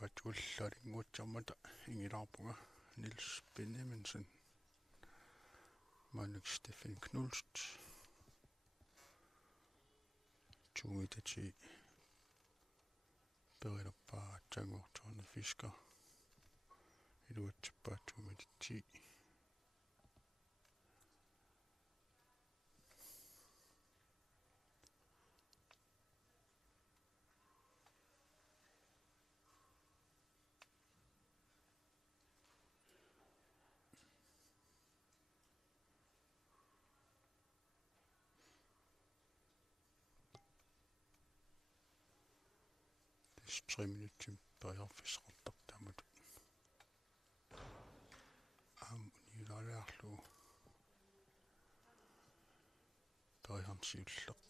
Pat ullaringuutsammata ingilaarpunga Niels Benjaminsen Manik Stefan Knulst Tumitati Berilappa Tangortorne Fisker Iluatappa Tumitati Des 3 minutter periarfisqartartamut nilaalaarlu periharsiulleq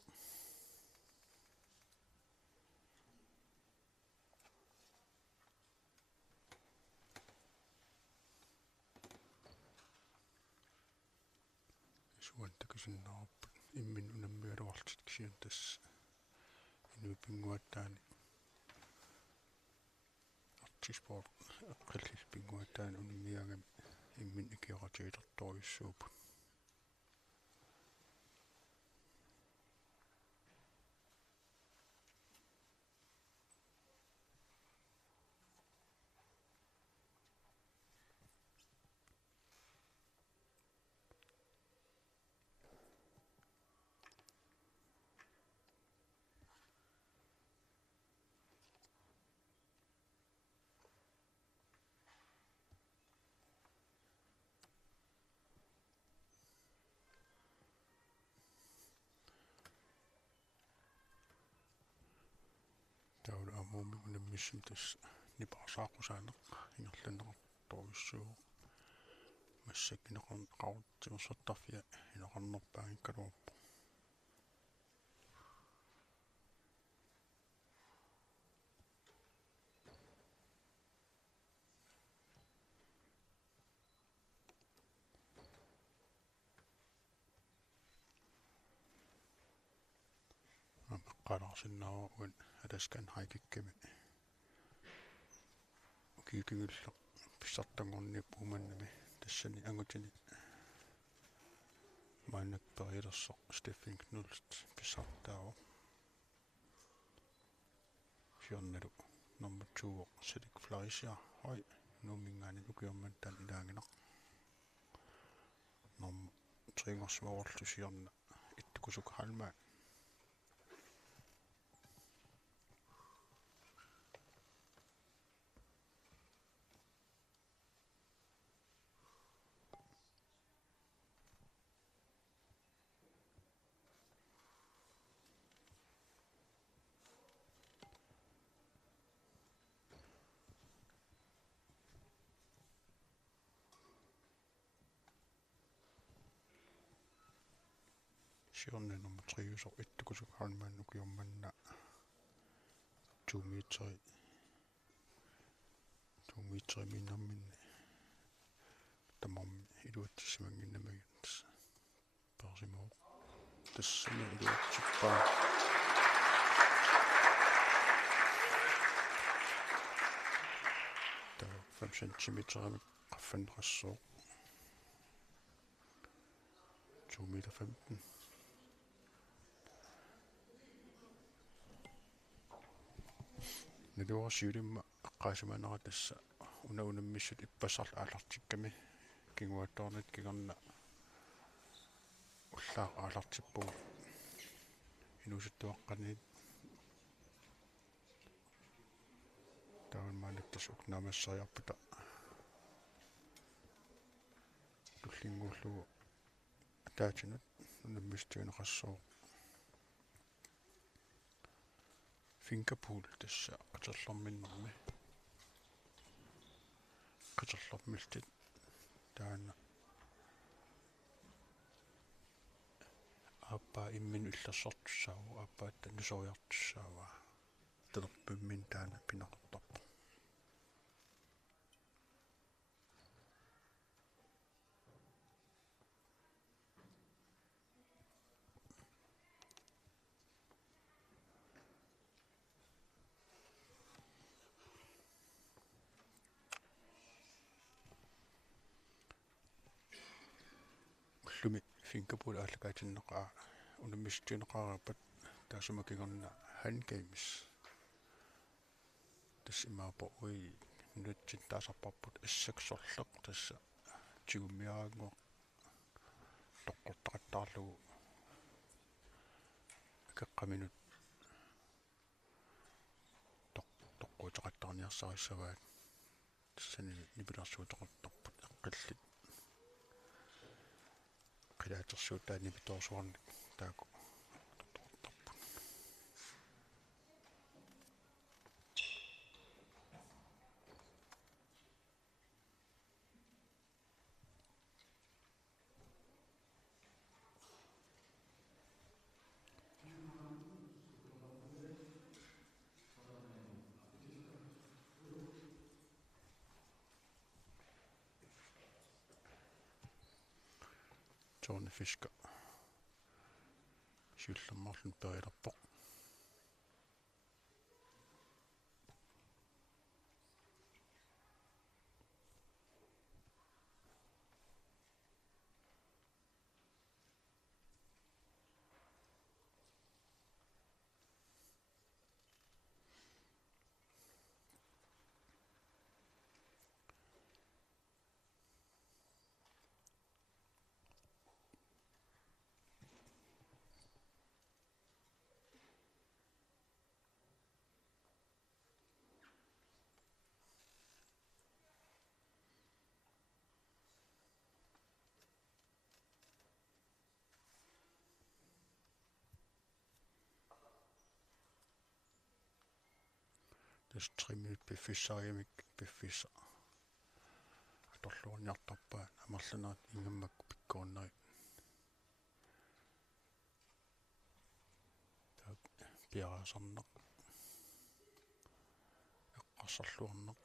suantakusinnaarput immin unammialuartit kisian tass inuipinguattaani artisport eqqillilpinguattaani unimmiagami immin ikioratiilertoriussuuput taula amuumi unammissim tass niparsaaqusaanaq ingerlaneqartoriussuu массакинеқарн qaartimersortarfia ineqarnerpaangikkaluarpu qalarsinnaruun alaskan haikikkami ukiikingulleq pissartangorniap umannami тассани ангутини маанак перилерсоқ Стефан Knulst писсартаава фиорналу номер 2 Cedric Fleischer хой нумингаани укиорматтан илаангинақ ном трингорсмаорлусиорна иттукусук халмаа Sjørne nummer 3 så ittukusuk halmaan ukiormanna 2 meter minamminne tamam iluatissimanginnamagats persimoo tassami iluatsippaa ta 5 cm qaffanerassoo 2 meter 15 Naluarsiulimma eqqaasimanera tassa unamissut ippassarla aalartikkami kinguattornat kigerna ullaaq aalartippugu inusuttuaqqaniit taunmaanik tasuk namassariarputa tullinguullugu ataatinut unammistuineqassoo Fingerpool tassa qaterlorminnermi qaterlormiltit taana appa immin illersortussaavu appaat nusoriartussaava talerpimmin taana pinaqartarpu уллуми финкапул ааллакаатиннеқаа унаммистуинеқарапат таасумакигорна хан геймс тас имаапо уи нутсин таасарпарпут ассаксорлеқ тасса тигуммиарангуа тоққортақаттаарлугу акеққаминут тоққуутеқаттарниарсарissavaat тассани нипиларсуутеқартарпут эққиллит қилаатерсуутаани питоорсуарник тааку Johnny Fisker сиуллэрмарлун перилерпоқ das 3 minut befissariamik befissa аторлуунниартарпаа амерлунаат ингаммакку пиккууннери таак пиараасарнеқ эққарсарлуарнеқ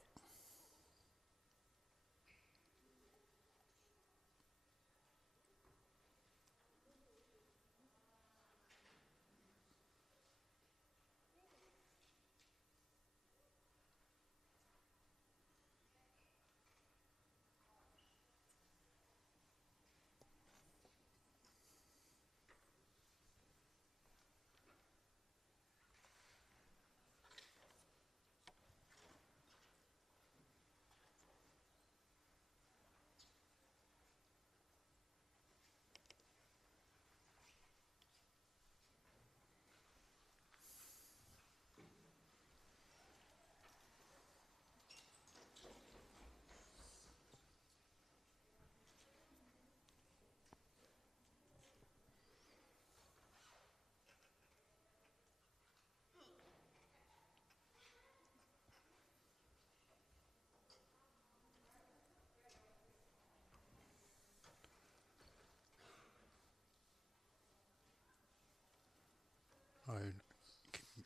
айн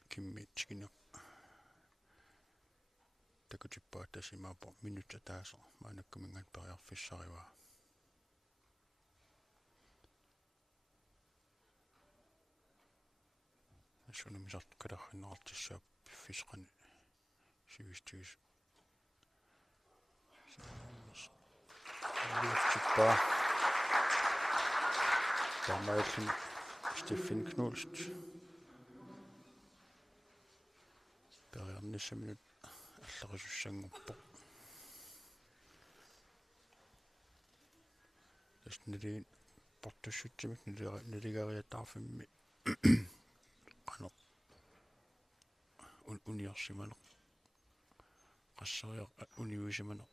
киммитсигина такутиппаа тасимаапо минута таасо маанаккумингат периарфиссариваа ашунумисарт каларриннеқартиссаап пиффисқани сивистигис лифтиппаа тамааллин Stefan Knulst периарниссаминут аллерисуссангуппо таснили портуссутсимик нилигариатаарфимми qano униорсимано qassariaq uniuisimano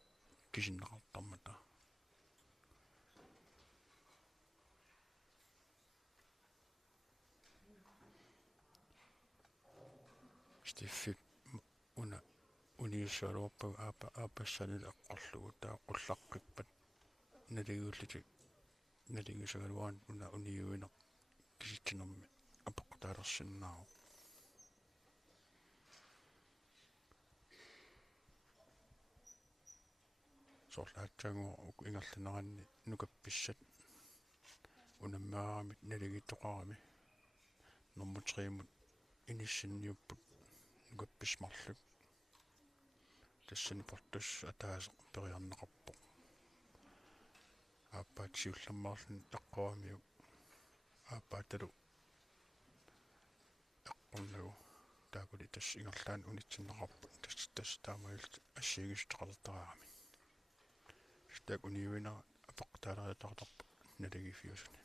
кисиннеқартармата Stefan una uniussaaluarpag aapassanil eqqorlugu taa qullaqqippat naligullitik naligusagaluan una uniuineq kisittinermi апоқтаалерсиннаару сорлаатсаагуа ингерлинеранни нукапписсат унаммаарамит налигитоқарами нормутриимут иниссинниуппут нукапписмарлук тассани портус атаас периарнеқарпо ааппаат сиулламмарлун эққуамиу ааппааталу эққуннагу таакули тасс ингерлаан унитсиннеқарпут тасс таамаилт ассиигистеқалертараарами стак униуинера апоқтаалериатартарпу налагифиусуни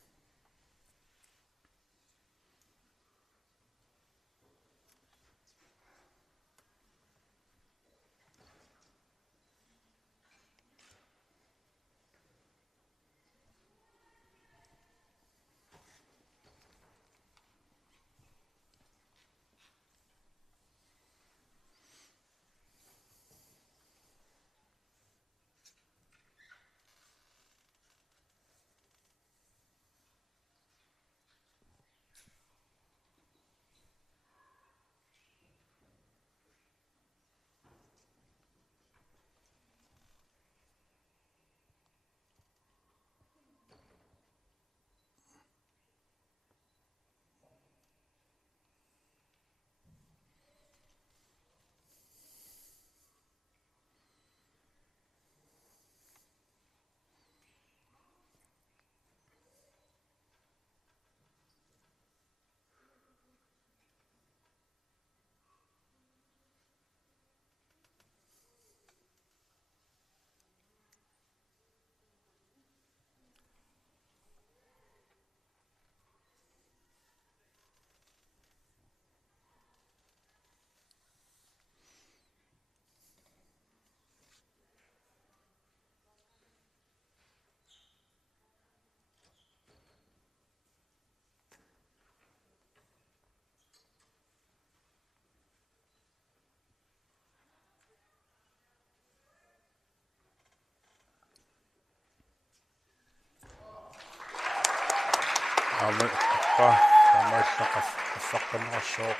ама тамааллақаф аффаққанерассоо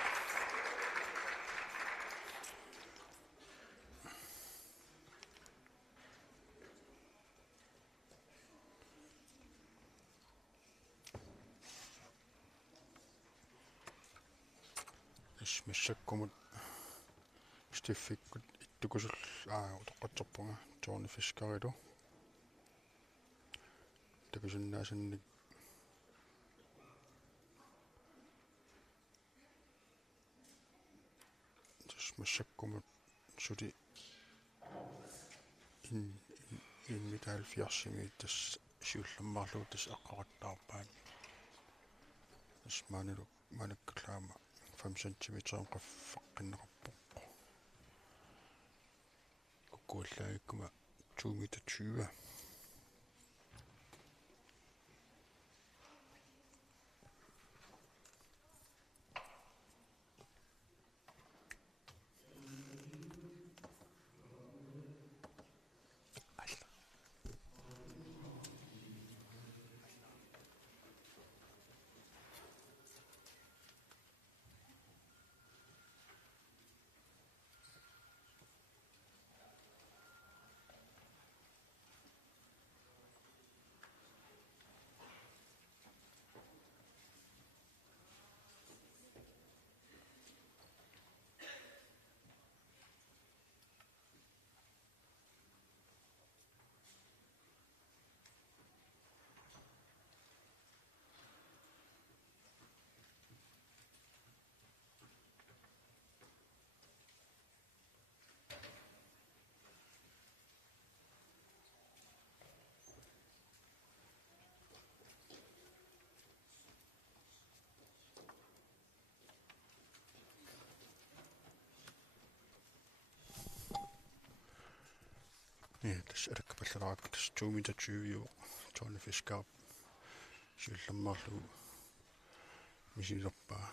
массаккумут стиффиккут иттукусул утоққатсерпунга тоорни фискарилу такусуннаасанник массаккумут сули инмитаал фиарсимиит тас сиулламмарлуу тас аққараттаарпаат тас маанилу манакклаама 5 cm qaffaqqinnaqarpoq kukkuullaagikuma 2 meter 20 Ja, tas erkapallaraakku tas 2 meter 20 toorni fiskar siullammarlu misilerpaa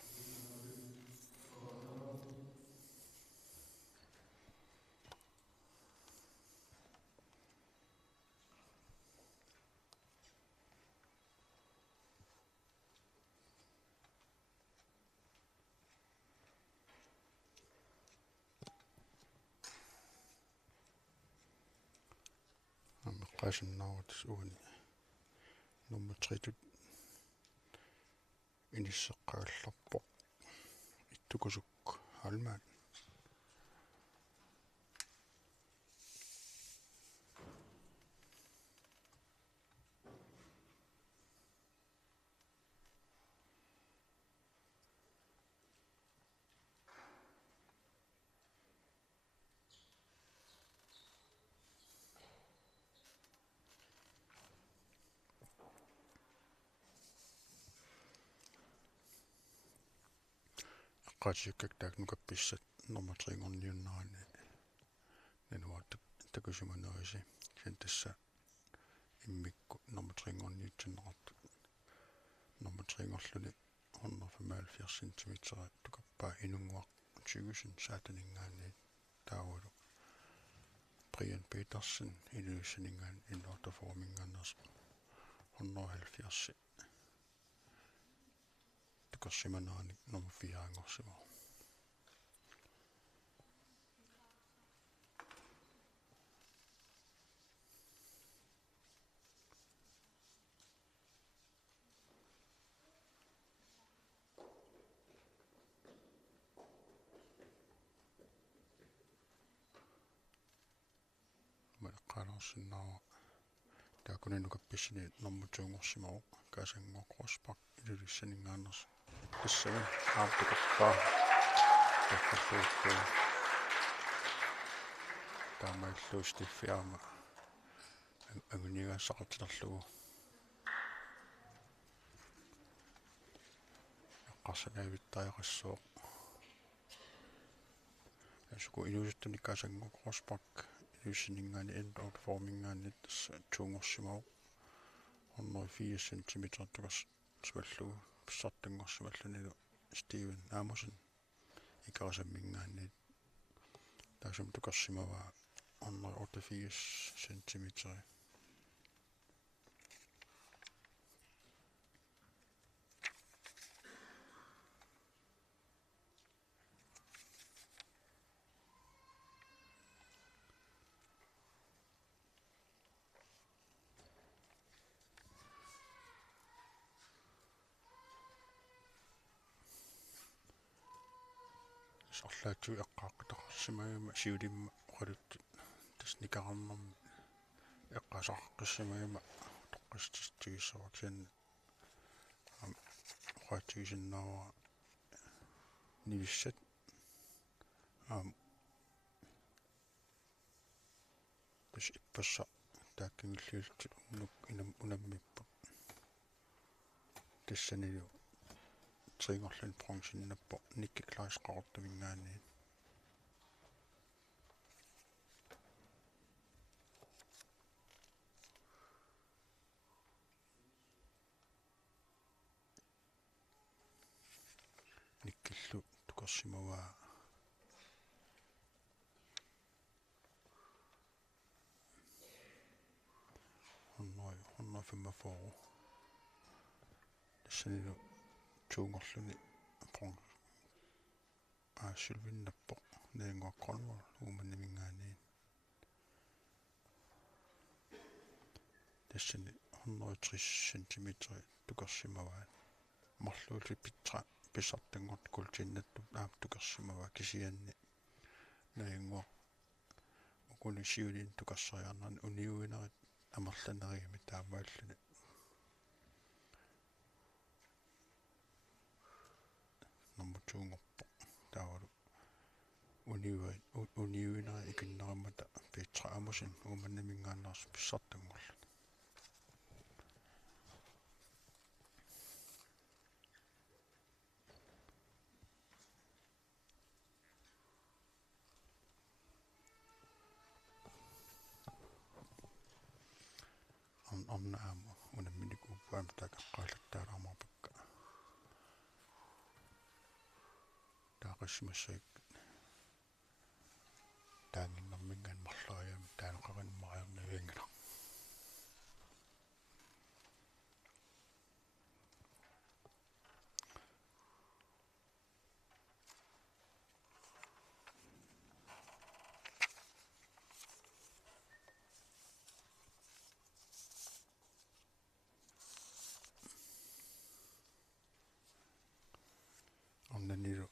qaasunnaarut uuni nummer 3 inisseqqaallarpoq ittukusuk almaan eqqaatiukkak taak nukappissat normatiingorniunnerani nanuat takusimanuisi sen tassa immikku normatiingorniutsinneqartu normatiingorluni 175 cm tukappaa inunguaq 20 saataningaani taavulu Brian Petersen illusioningaan innoortaformingaaners 170 tukarsimanaani nummer 4 angorsimu qalarsinnaa taakunanukappisini normatuungorsimu kaasangoqrospak illusioningaaners тассами аартукаппаа таккаллууппу таамаиллуустиффиарма агунигассақатилерлугу эққарсанаавиттариқассуоқ асуку илуусуттуниккаасангоқроспак илуссинингаани эндоутформингаани тасса туунгорсимау 104 cm tukас сиваллугу писсартангорсималлунилу Стивен Амосен икарасаммингаанниит таасум тукарсимава 188 cm сорлаатсу эққааққитақарсимагама сиулимма оқалутти тасникаарнэрми эққасаққиссимагама тоққастистигиссаваксианна оқаатигисиннаава нивиссат тас иппасса тааккингиллиулти унук унаммиппут тассанилу трингорлун бронзиннаппо никки клаасқартумингаани никкиллу тукарсимаваа онной фиммафоо тассанилу туунгорлуни прон силвиннаппо ненгоққарнуар ууманнимингаани тассани 160 cm тукарсимаваа марлуулли питра писартангорт култиннатту аап тукарсимаваа кисианни наингуа укуни сиулин тукарсариарнарни униуинерит амерланеригами таамааллуни номмутуунгорпо таавалу униуинери икиннераммата Петра Амосен ууманнамингааннарс писсартангорлу оннаамо унамминикууппаам таақаққаалаттаалаармарпакка таақассимассаик таангиннэрминган марлариам таанеқаринмариарнавиангала оннанилу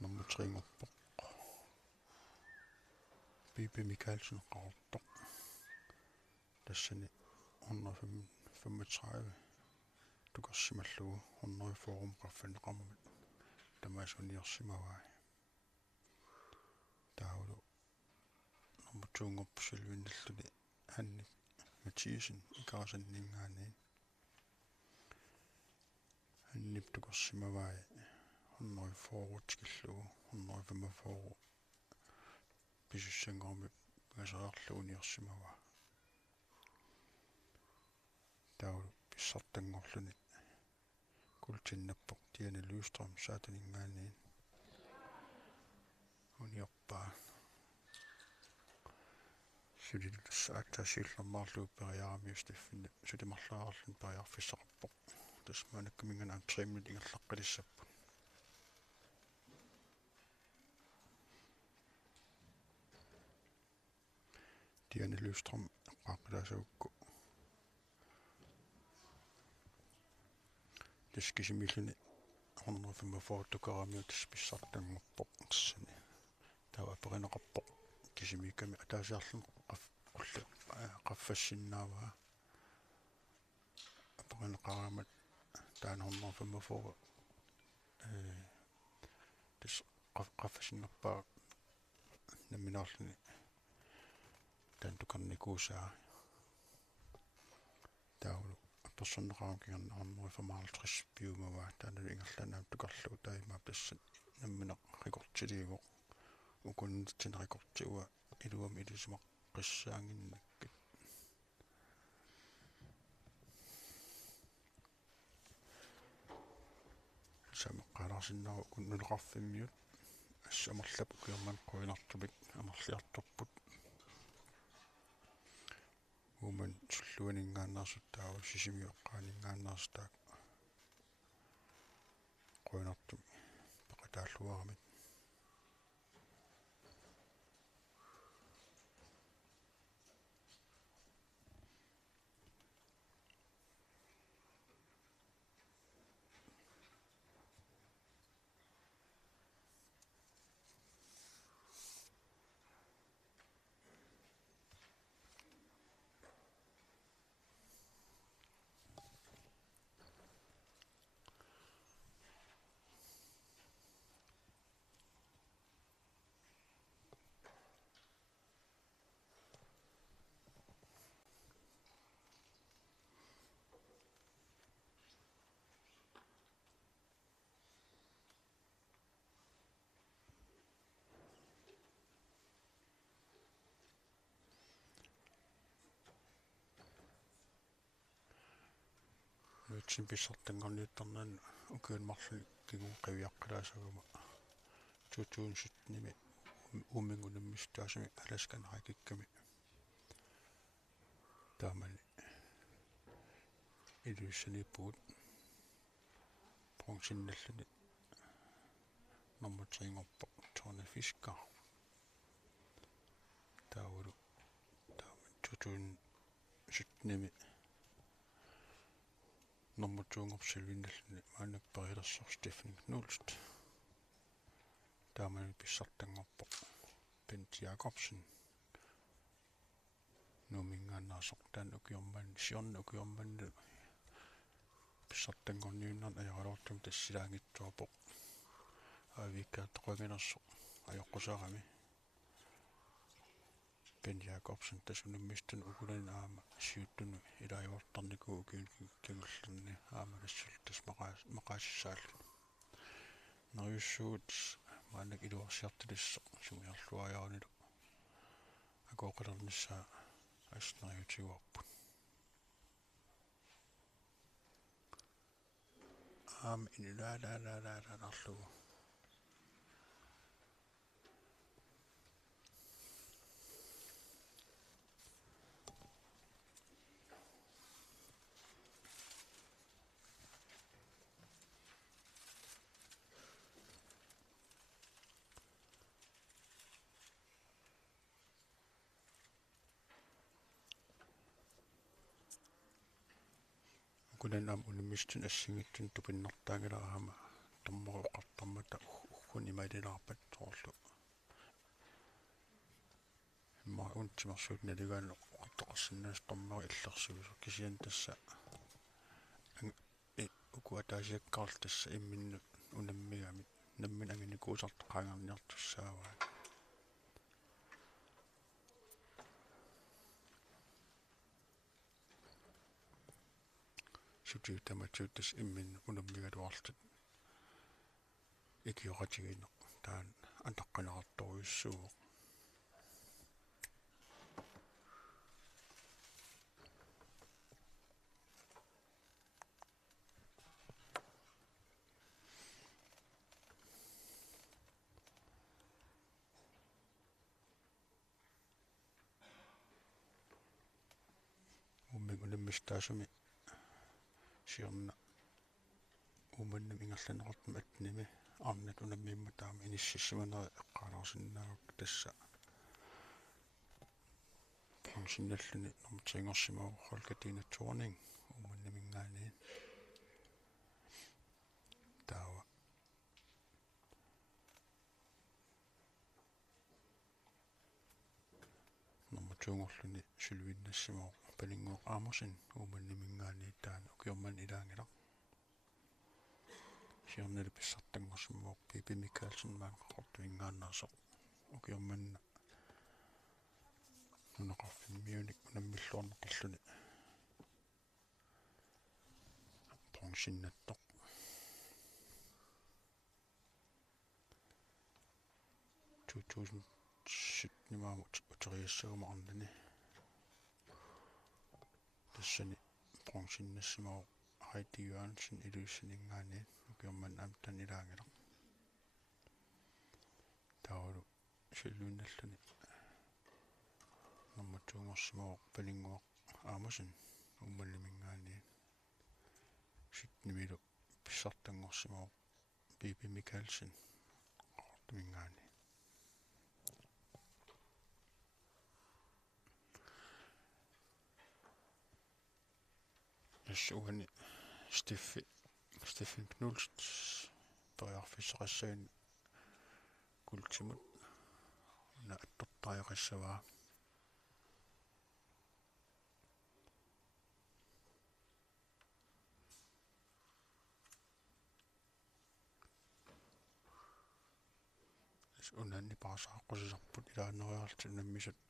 номмутрингорпоқ Bibi Michaelsen qaqortoq тассани 135 туқарсималлугу 100 форум qaffaniqarmut тамаасуниерсимаваа таавлу номмутуунгорпу силвинналлуни анни Матиасен икарасаннингаани аннипtukорsimavai 100 145 писуссангорми пигасаарлу униорсимава тау писсартангорлуни култиннаппоқ тиани Lystrøm саатанингаани униорпаа сулилуссаатаасиуллермаарлуу периарамиус таффинна сулимарлаарарлун периарфиссақарпоқ тасмаанаккамингана 3 минут ингерлаққалиссаппу тиани Lystrøm эққааққилаасавукку тискисимиллуни 145 тукарамиут писсартангорпоқ тассани тава перинеқарпоқ кисимиками атаасиарлун қулла қаффассиннааваа перинеқарамат таан 145 тис қаффассиннерпаа наминаарлуни таан тукарникуусаа таулу персонеқарам кигарна 155 пиумава таанали ингерланаам тукарлуу таимаап тассат намминеқ рекортилиивоқ укуннитсин рекортиуа илуам илисмақ қиссаангиннаккит самеққаларсиннару куннулеқарфиммиут ассамерлапу киерман қуинартупик амерлиарторпут уман суллуанингааннаарсуттаава сисимиоққаанингааннаарстаак қуинартуми пеқатааллуарамит нуутсин писсартангорниуттарнаан укуунмарлу кигу қавиаққалаасагума 2017 умингунаммистаасами аласкан ракикками таамани илуссаниппуут пронсинналлуни номмутрингорпо торнафиска таулу тааман 2017 номмутуунгорсилвинналлуни маанапперилерсор Стефан Knudst таамани писсартангорпо Bent Jacobsen номингааннаасоқ таан укиормаан сиорна укиормаанна писсартангорниуннарн аяралуартум тассилаангитсуапоқ авиккаат тоқангинерсоқ аёққусаарами Bent Jacobsen тасунаммистун укулан аама сиуттуну илаивортарникуу укиулкигуллерни аама тассул тасмақаасиссааллу нариуссуут маанак илуарсиартилиссоқ сумиарлуаярунилу акоқалернissaа аснериутигуарпут аама инилаалаалаалааларлугу кунанам унмистун ассигиттун тупиннартаагилараама томмороқартармата уххуни малилаарпат тоорлу ма унтимарсуут налигаано қартоқарсинаас томмари иллерсуусо кисиан тасса укуатаасиаккаарл тасса имминну унаммигами наммин ангиникуусартақаангарниартуссааваа sutiu tamatsuuttas immin unammigaluarlut ikioratigineq taan ataqqanaqartoruissuuq ummigunammistaasumi siorna umannam ingerlaneqartum atnimi arnat unammiimma taama inississimaneri eqqaalorsinnaagut tassa sinnalluni normatriingorsimauqorral Katina Thorning ummannamingaaniin taawa normatruungorluni sulvinnassimoo palinguoq aamersin ummannamingaani taana ukiorman ilaangilaq siornali pissartangorsimauq Pipi Michaelsen maanqaqortuingaannarsoq ukiormanna nunaqarfin Munich unammilluarneqarluni pongsinnattoq 2007 nimaamut uteriassagumaqarnani тассани пронсиннассимау Heidi Jørgensen илуиссанингаани укиорман амтан илаангилақ таалу силлуинналлуни норматуунгорсимау палингуақ аамасин уммаллимингаани ситнимилу писсартангорсимау Pipi Michaelsen qортумингаани Suhani Steffen Knudsen periarfisseqassagin kultimut na attortariaqassavaa unanni paasaaqqusiserput ilaaneriarlut nammisut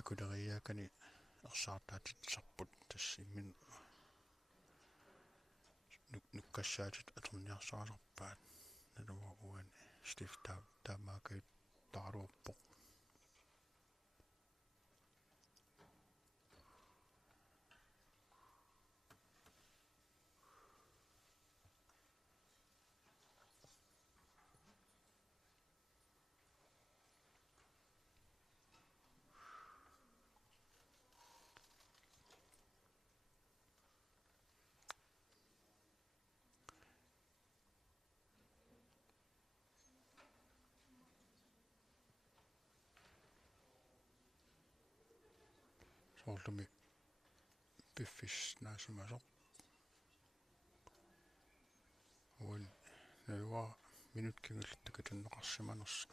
akuderiaakani ersaartaatitsarput tassimmin nukkassaatit aterniarsaarserpaat naluwa uani Steve taamaakait taaruarpoq soorlumi piffis naasimasoq uan naluwa minutkingulluttakatunneqarsimanersa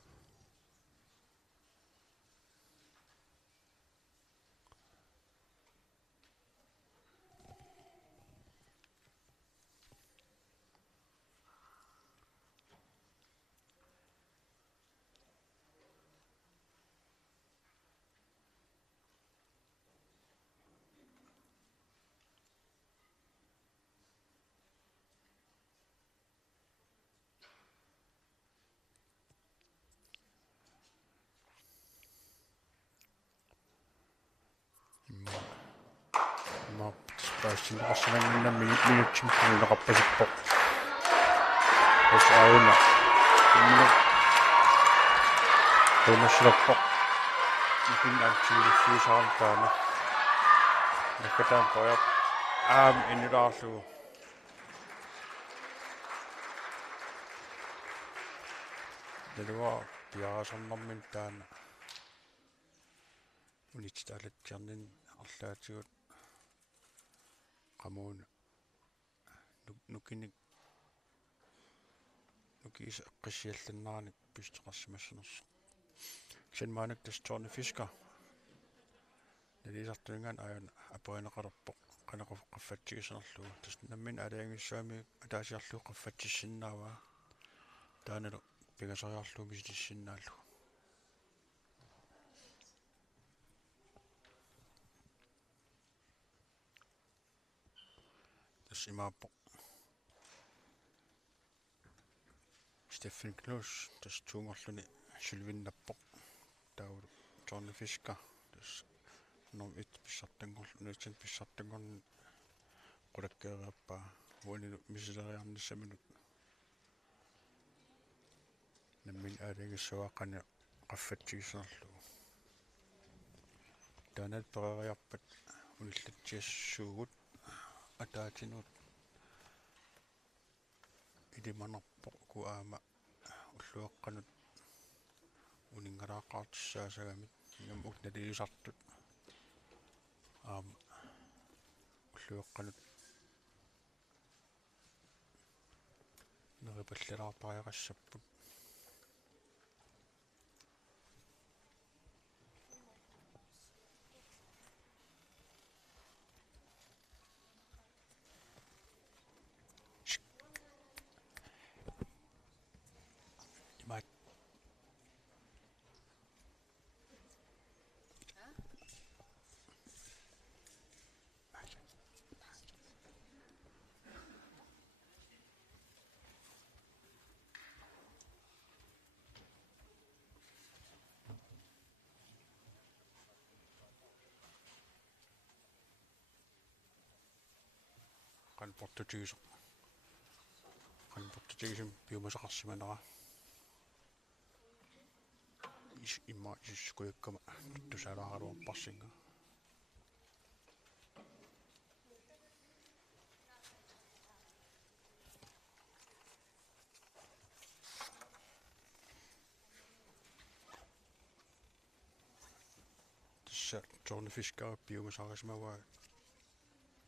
Spaasinneqarsananginna minutsimkuneqarpasippoq usauna tuumassilappoq ikin aktiiviffiisaaramtaana nakkataan pojat inulaarlugu naluwa piarasornermin taana unititaalattiarnin арлаатигут qamuna nukinik nukis eqqisiallannaarnik pisteqarsimassunersu ksanmaanak tas Tony Fisker nalisartuingaan ajana aperineqalerpoq qanaqaffatigisanerlugu tas nammin alaangissaami ataasiarlugu qaffatissinnaavaa taanalu pigasariarlugu misitissinnaallu imaapo Stephen Knus tas tuungorluni silvinnappoq taulu Johnny Fisker tas nom it pissartangorlu pissartangorni qulakkeeriappaa uanilu misileriarnissaminut nammin aalingissuaqani qaffatsigisserlu taanat pereriarpat unillattiassuugut ataatinut ilimanerpoq kuaama уллуэкканут унингалааққартиссаасагамит ингам утналисартут аама уллуэкканут нерипаллалаартариақассаппут имаат qanportutigisum piumasaqarsimanera imma issukuyukkama tusalaaraluarparsinga tassa Johnny Fisker piumasaqarsimava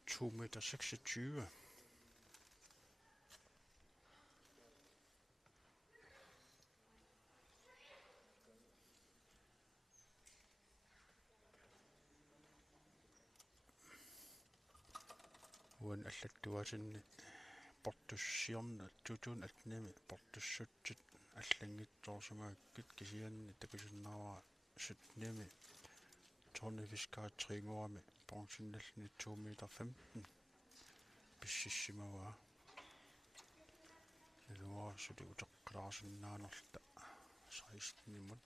2,26 meter. Uan allattuasinni portussiorna tutun atnami portussutsit аллангитсоорсумааккит кисианни такусуннаава сутними Johnny Fisker трингуами пронсинналлини 2,15 meter писсиссимава илуарсути утеққалаарсиннаанерта 16 нимут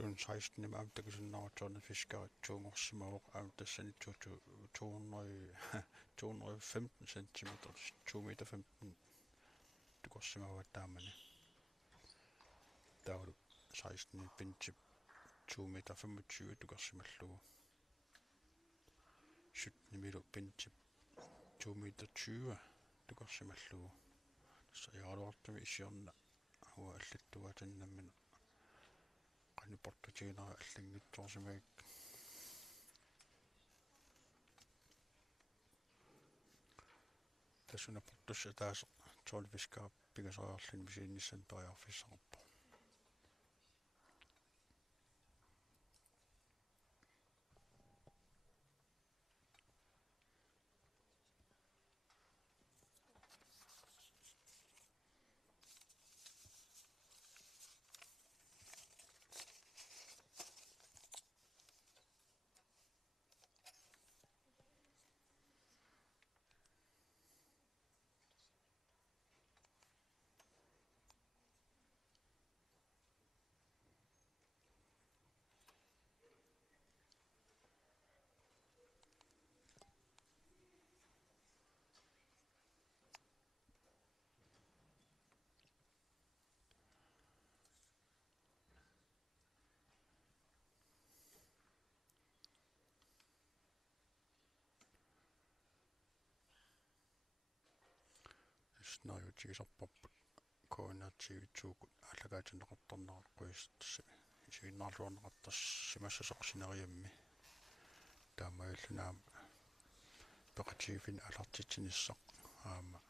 June 16 nim amtakisunnaru Johnny Fisker tuungorsimavoq amtassani 215 centimeter 2,15 meter tukorsimava taamani taulu 16 pinchip 2,25 meter tukorsimallugu sutnimilu pinchip 2,20 meter tukorsimallugu saialuartumi issiorna huwa allattuatannammina qani portutiginera allangitsoorsimaik tassuna portussa taas Johnny Fisker pigasariarlin misiinnissan periarfissaqarpa snariutigisarparput koonaatigitsuukut аллагаатинеқартарнерат қуйстассами исигиннаарлуарнеқартарсимассасоқсинериамми таамааллунаама пеқатигифин алартитсиниссақ аама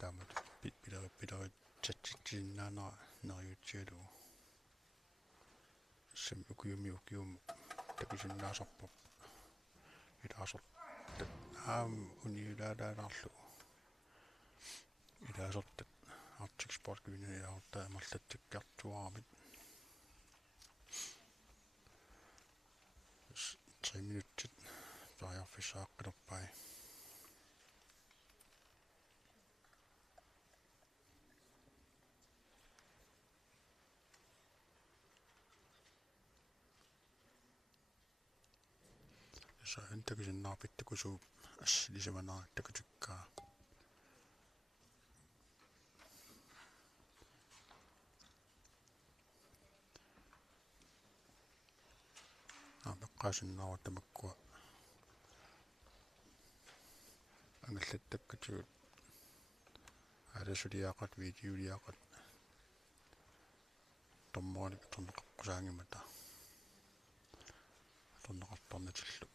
таамат питерит татситсиннаанера нериутсиалугу sim ukium takisinnaasarput ilaasert uniulaalaanarlu ilaasertat Arctic Sport Community mallattikkartuaramit 3 minutit pariarfissaaqqilerpai sa antakisinnaarpittukusuup assilisamanaar takutikkaa meqqaasinnaarwa tamakkua ангаллаттаккатигут аласулиаақат видеолиаақат томмооник торнеқаққусаангимата торнеқарторнатиллу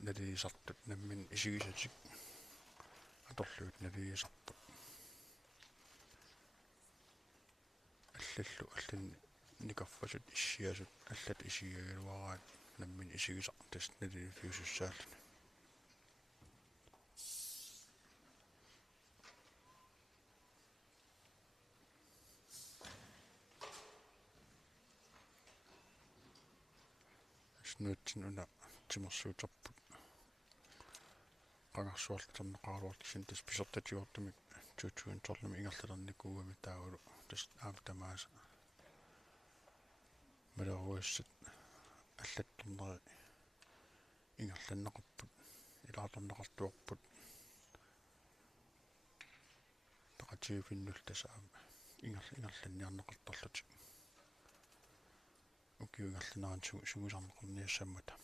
налиисартут наммин исигисатик аторлуут налиисартут аллаллу алланни никарфасут иссиасут аллат исигигалуараат наммин исигисақ тас налифиусуссааллуни снуутсинуна тимерсуутерпут qangarsuarluterneqaruartissin tas pisertatiuartumik tuutsuun torlumi ingerlalernikkuugami taavulu tas aamtamaasa малеруассат аллаттэрнери ингерланнеқарпут илаарторнеқартуарпут тақатиуфиннул тасаама ингерланниарнеқарторлутик укиунгерланеран сугусарнеқарниассаммата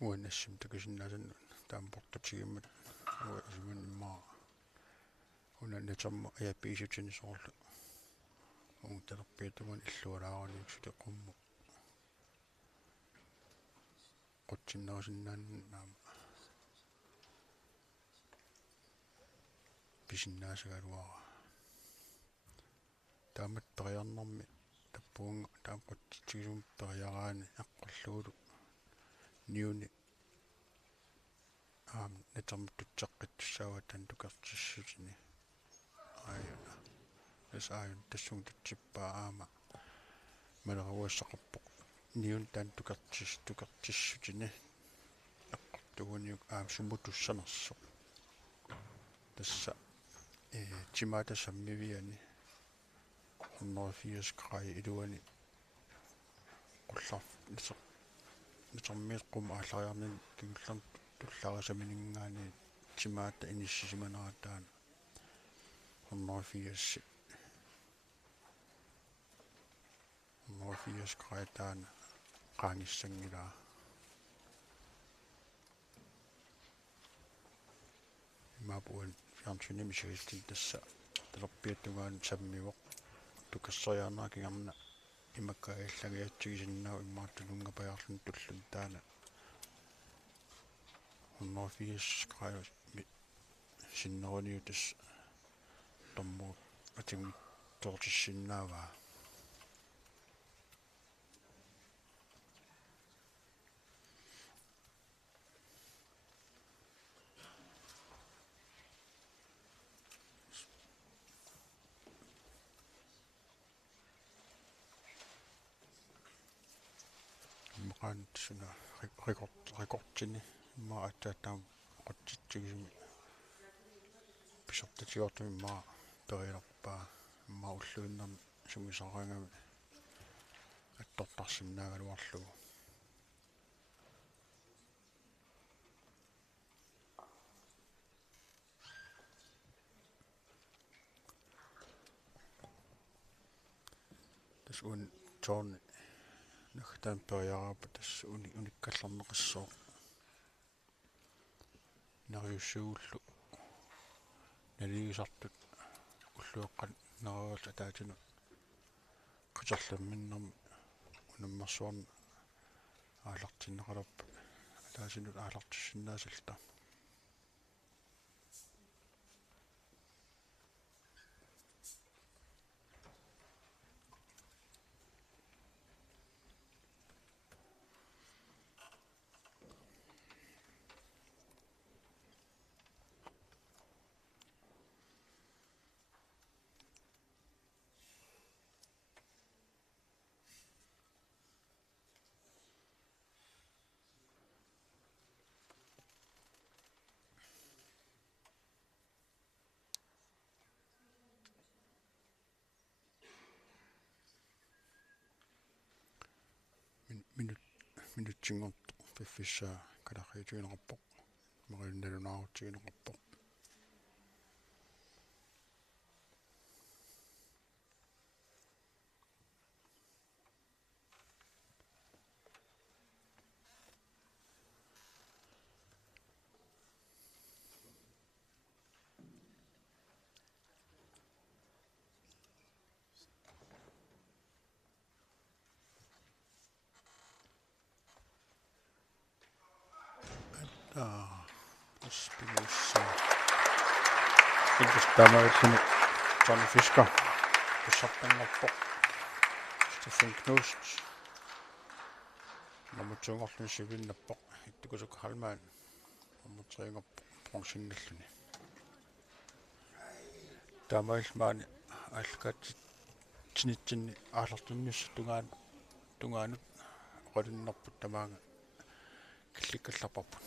уанассим такисиннаасанну таампортатигиммат уасиман иммаа унаннатерма аяппигисутини соорлу ууталерпиатуган иллуалаарани сутеққумму qutsinnerusиннаанна наама писиннаасагалуара таамат периарнэрми таппуунга таам qutситсигисум периараани аққорлугулу ниуни нетермуттутсаққитсаава тантукартиссутини ааюна эсааюн тассун татсиппаа аама малеруассақарпоқ ниун тантукартиссутини аққортугуниук суммутуссанерсоқ тасса тимаата саммивиани 180 градус илуани qullarf нитэрмиэққум ааллариарнин кигуллерм туллаарасаминингаани тимаата иниссисиманаратаана 180 градус qaangiссангилаа имаапуан фиарнсуними сигистин тасса талерпиаттугаан саммивоқ тукассариарнаа кигарна имаккааллагиатсигисиннаа иммааттулунга паярлун туллун таана 180 градус синнеруниу тас томму атими тортиссиннаава мақаантсуна рекордтини имма аттаатаам qotsitsигисими писартатиортуми имма перилерпаа имма уллуиннерми сугисараангами атторtarсиннаагалуарлугу тас ун тоорни нахтаан периарапа тас униккалларнеқиссоо нариуссугуллу налигисартут уллуэққан наравалт атаатину қитерлэмминнэрми унаммарсуарна аалартиннеқалерпа атаасинут аалартиссиннаасалта минутсингорто пиффиссаа калахиитигинеқарпоқ мариунналунаарутигинеқарпоқ спинусса илтамааллуни Johnny Fisker пассартаннарпоқ Stephen Knust намутсунгорлуни сивиннаппоқ иттукусук халмаан намутсингорпоқ пронсинналлуни тамаалмаани алкат тинитсинни аалартунниусса тунгаанут qolunnerput tamaanga killikkallarparput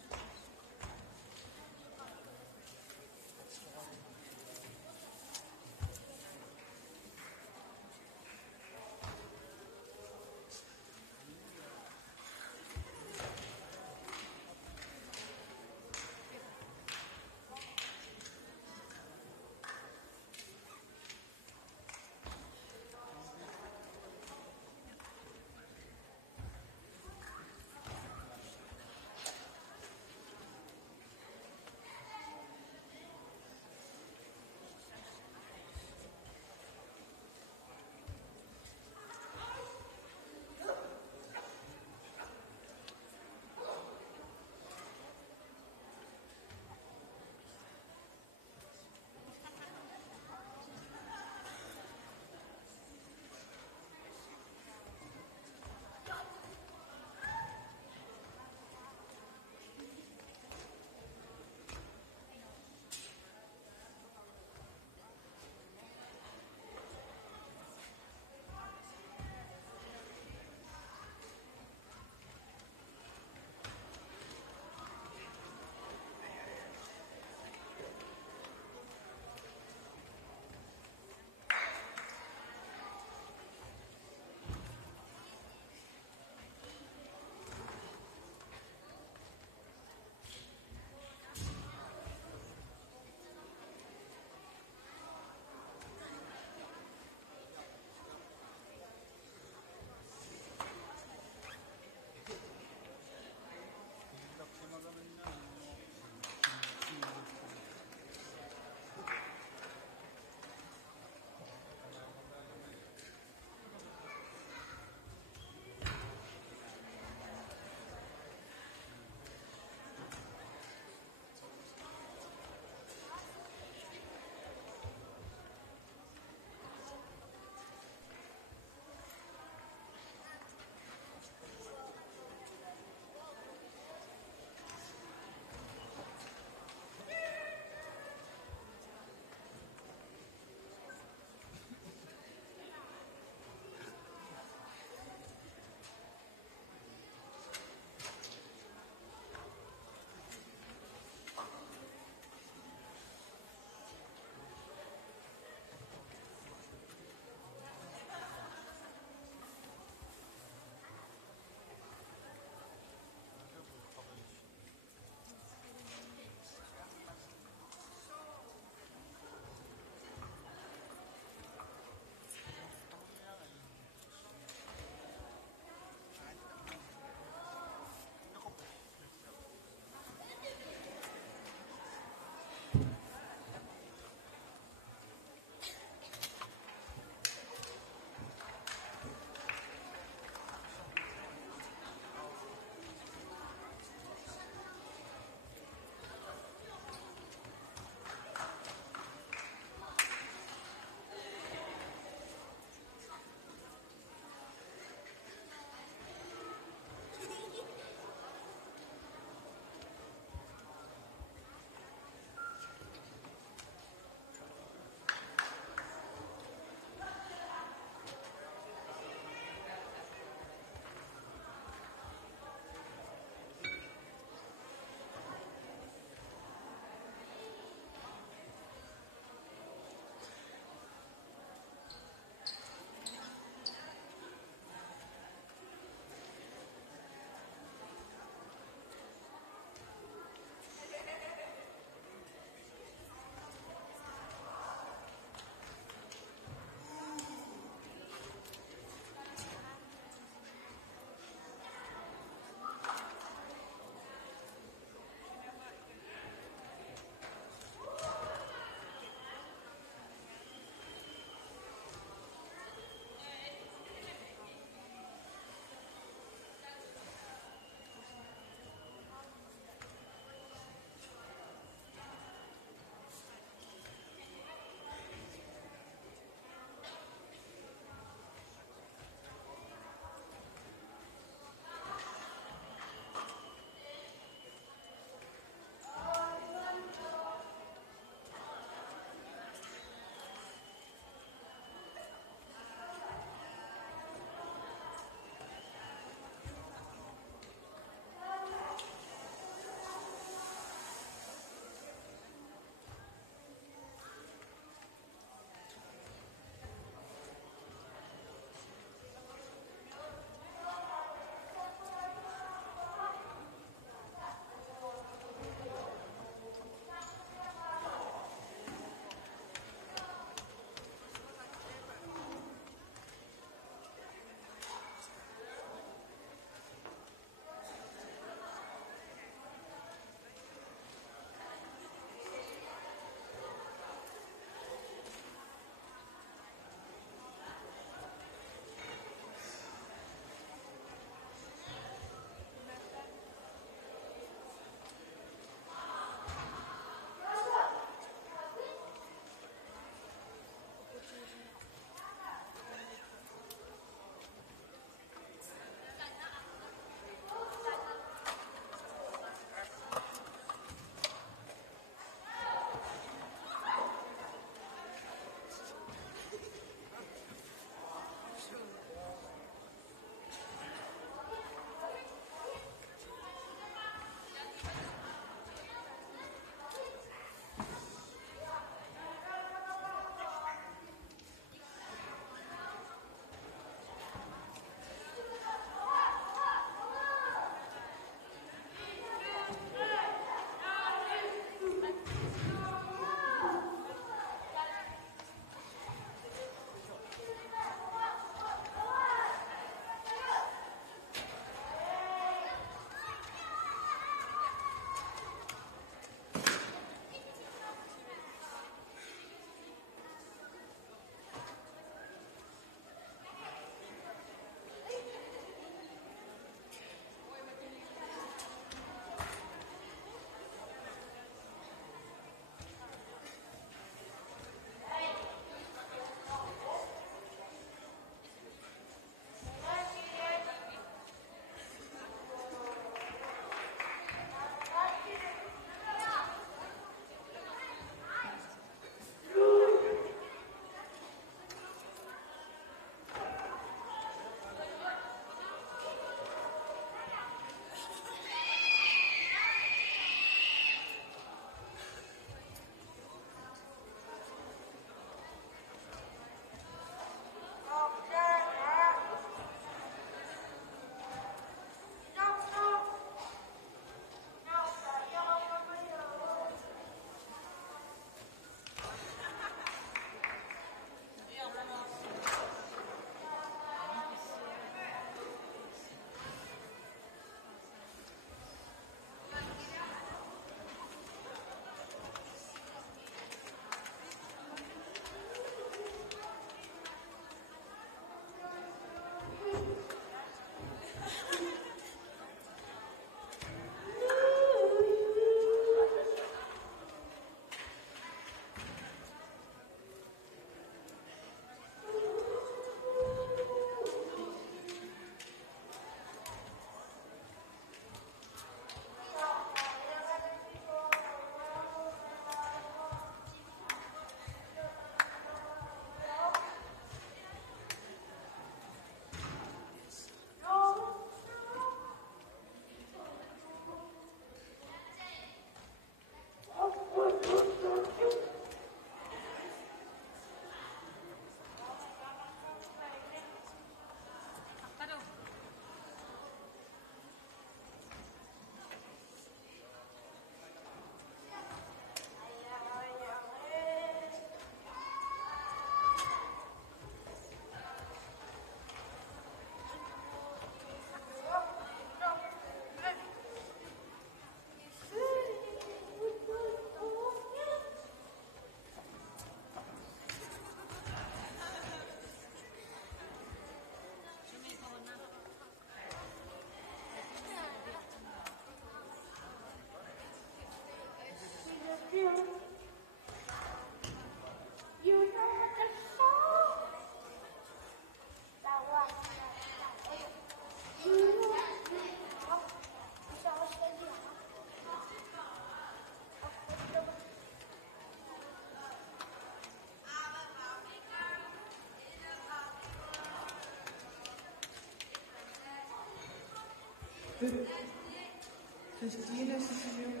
Christine Cecilio,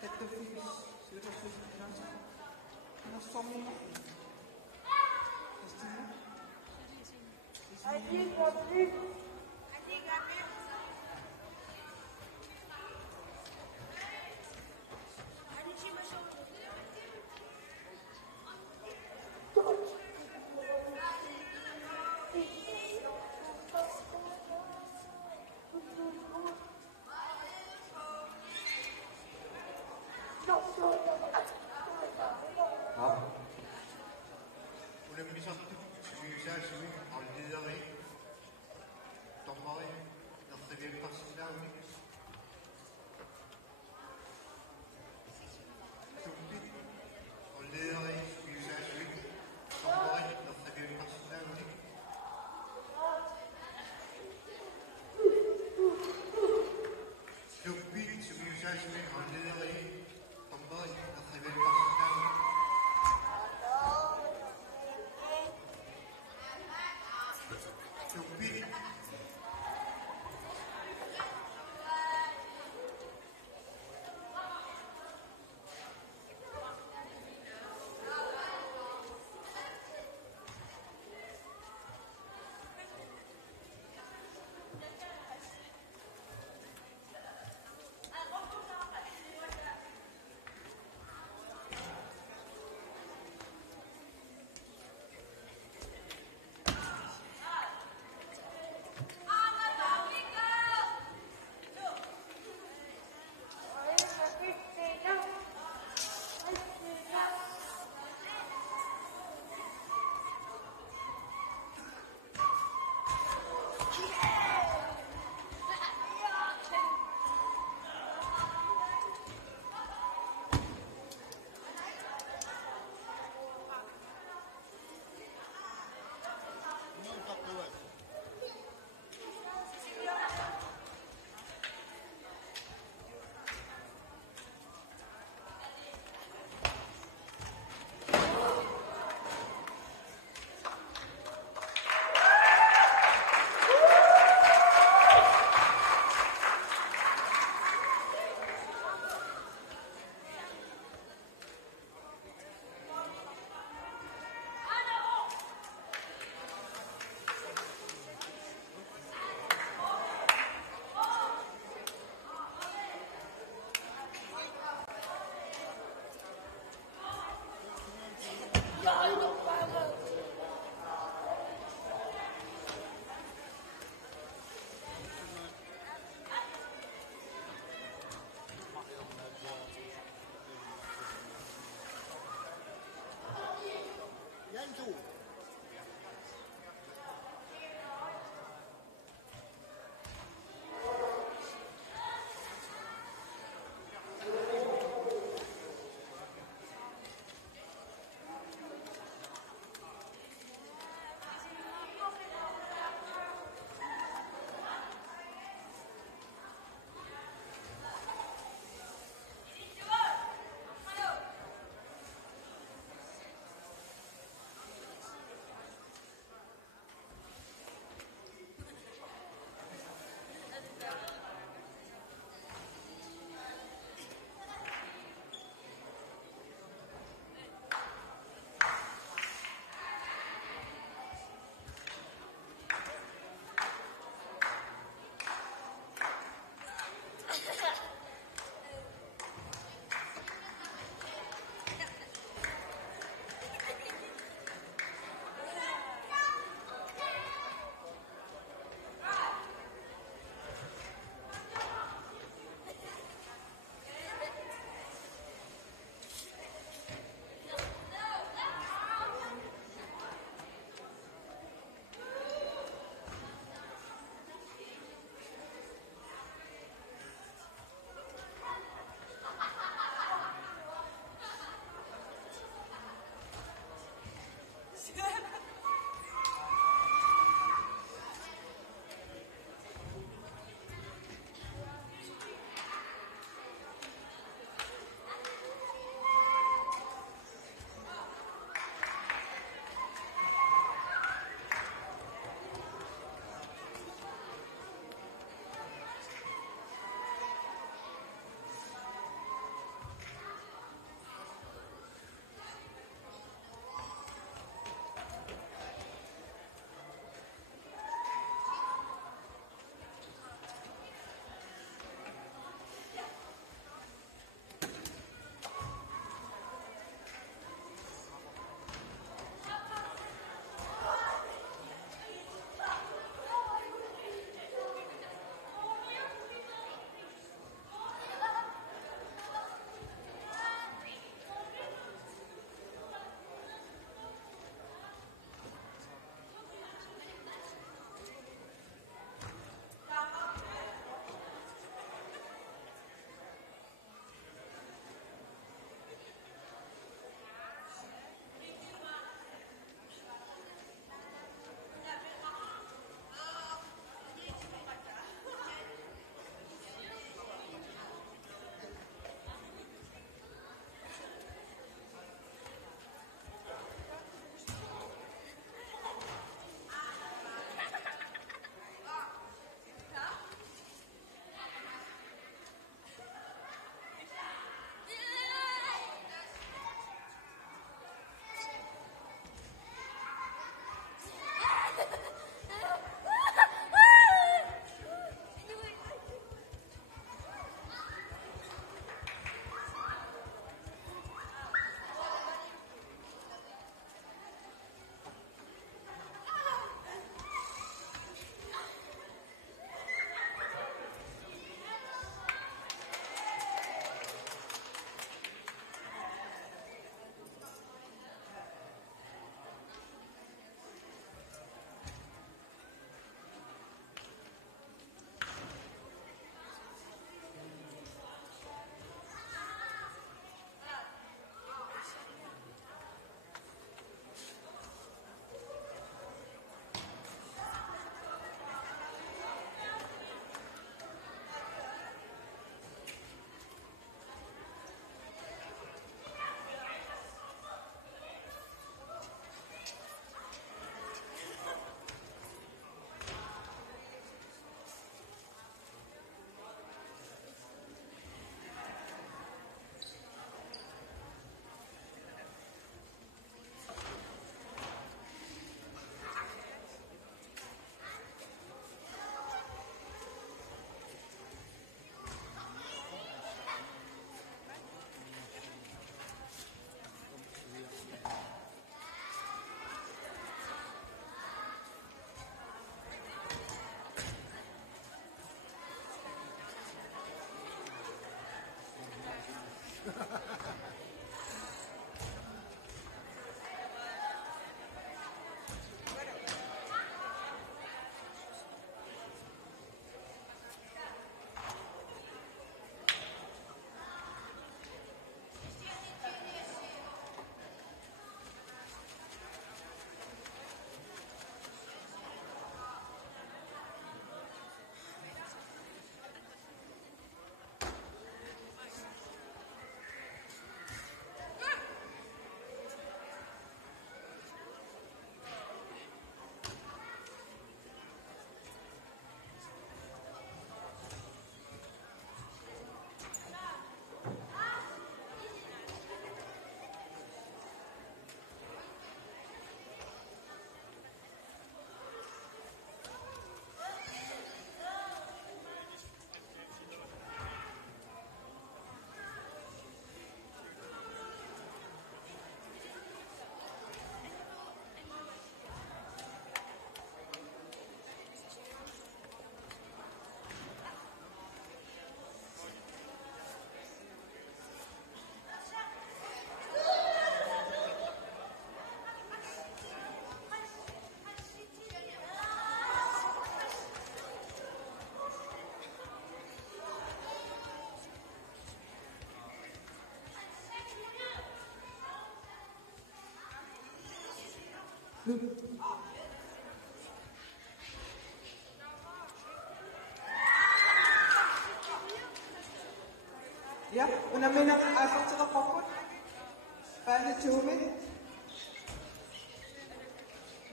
Petrofis, Syracuse, Christine. Ja, und dann bin ich einfach zu der Pocket. Beide Tumi.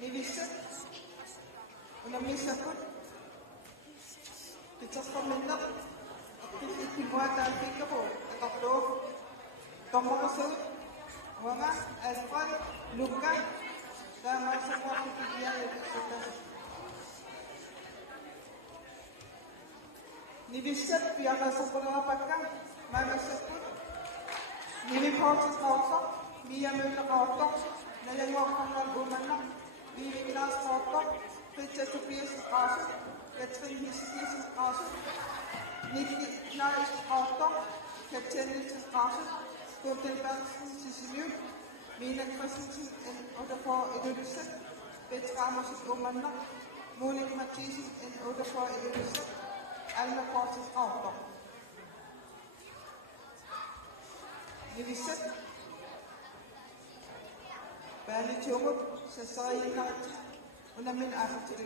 Ni visste. Und dann bin ich gut. Kita komentar. Kita dibuat dan fikir pun. Atau lo. Kamu kesel. Wama, Alfan, Luka. Dan masa waktu dia yang kita. Ni visste biar rasa penerapan. Mana sebut, ni proses auto, ni yang mula auto, naya waktu nang umana, ni kelas auto, kerja supaya sekarang, kerja hisap sekarang, ni kelas auto, kerja ni sekarang, konten bank sisiu, ni nak presentasi en order for education, kerja masuk umana, mulai matisi en order for education, alma proses auto. Ni set bali chomot sa sayina unamin after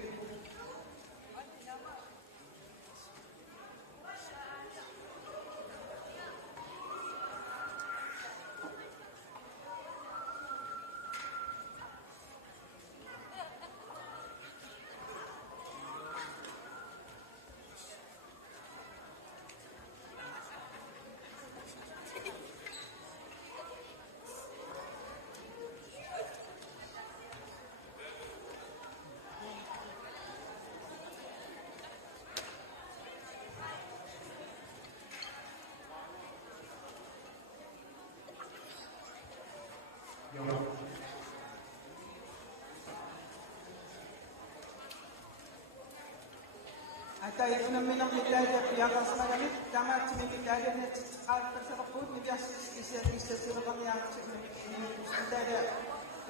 Atau itu namanya kita ada pihak asal kami, kami cuma kita ada net alter seraput, ni biasa isi seraput yang kita ada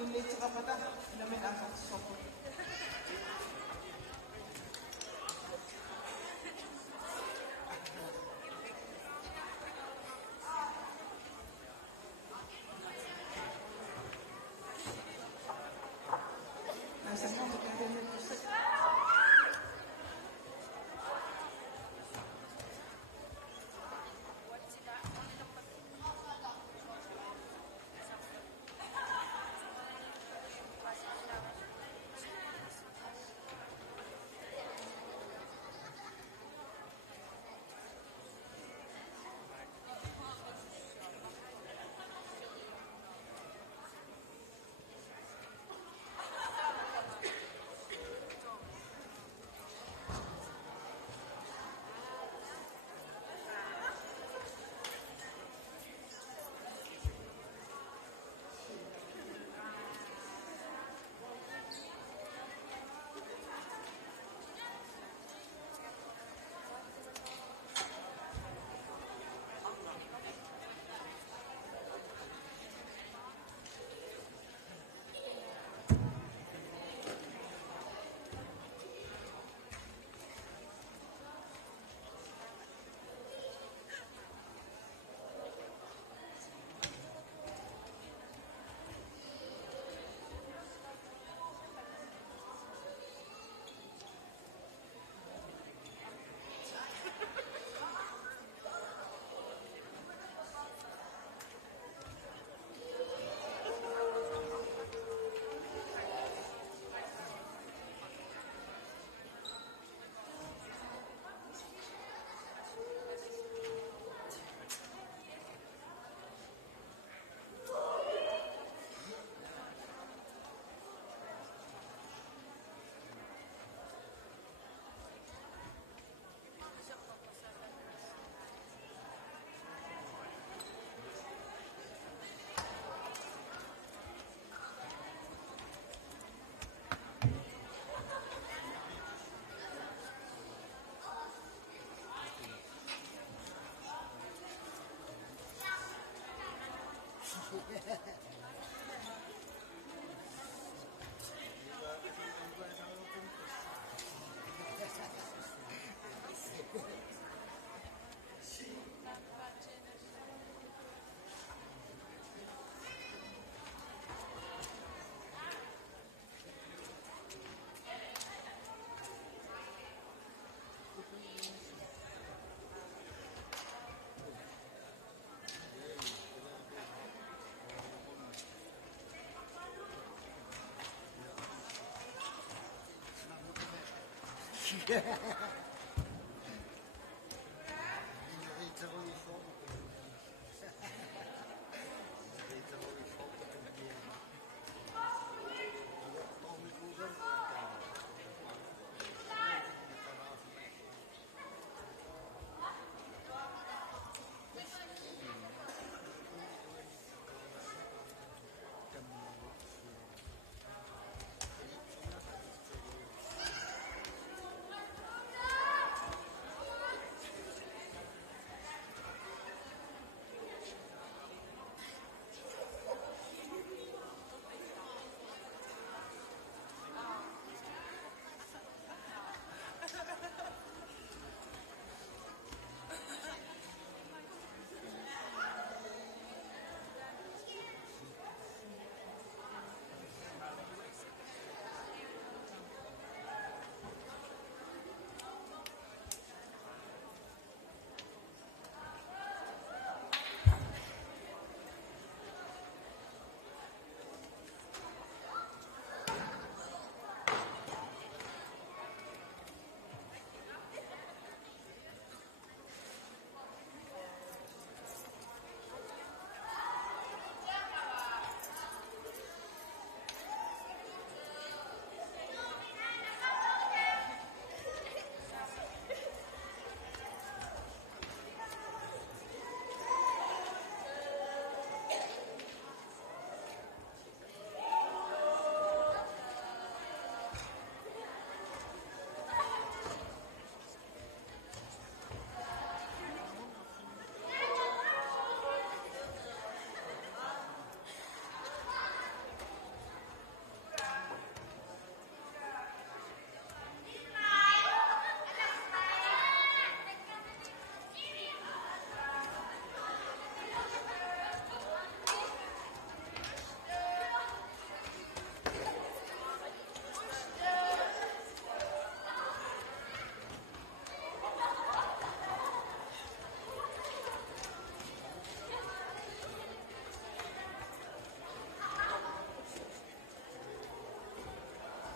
ini seraput namanya asal seraput.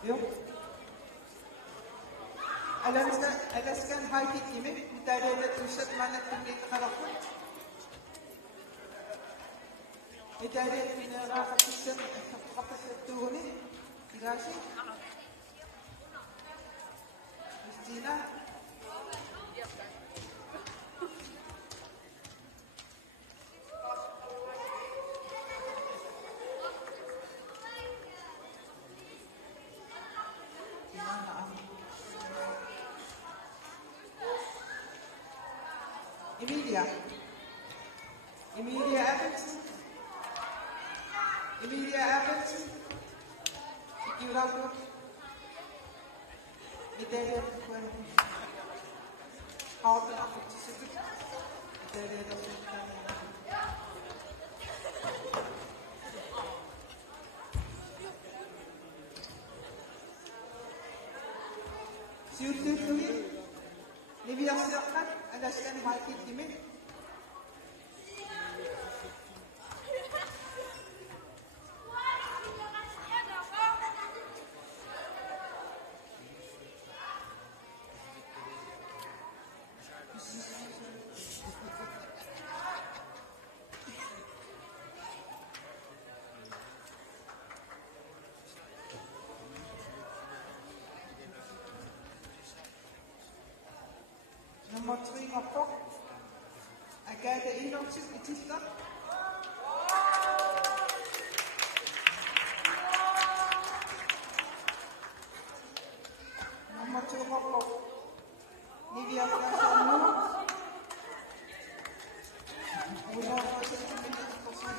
Yok. Alaskan haykit gibi İtalya'da tuşlat manetini karakter. İtalya'da rahatlıkla kapattığı kirası. Istina. Emilia Abbott. Iurato. Italia con altı afetçisi. İtalya'da Sürdürtüğü Libyası'ndan Alaskan market gibi nummer 3 rapport. Agathe Enochs i Tyskland. Nummer 2 rapport. Nivea Flashan. We have 60 minutes for some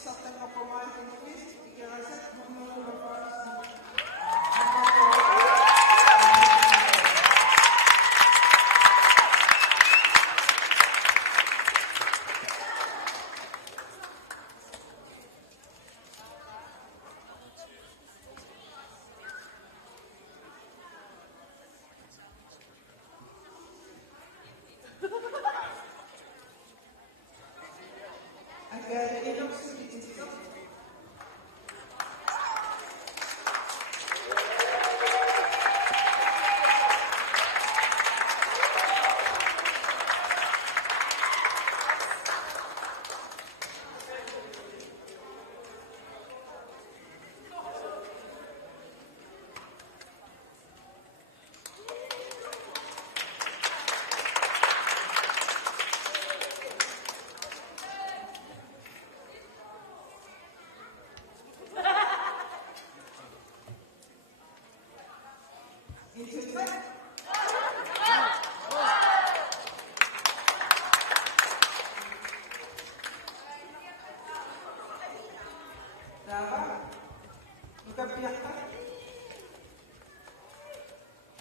bisa tengok pemain Inggris, 3 set, menunggu lepas. Agak elok sedikit.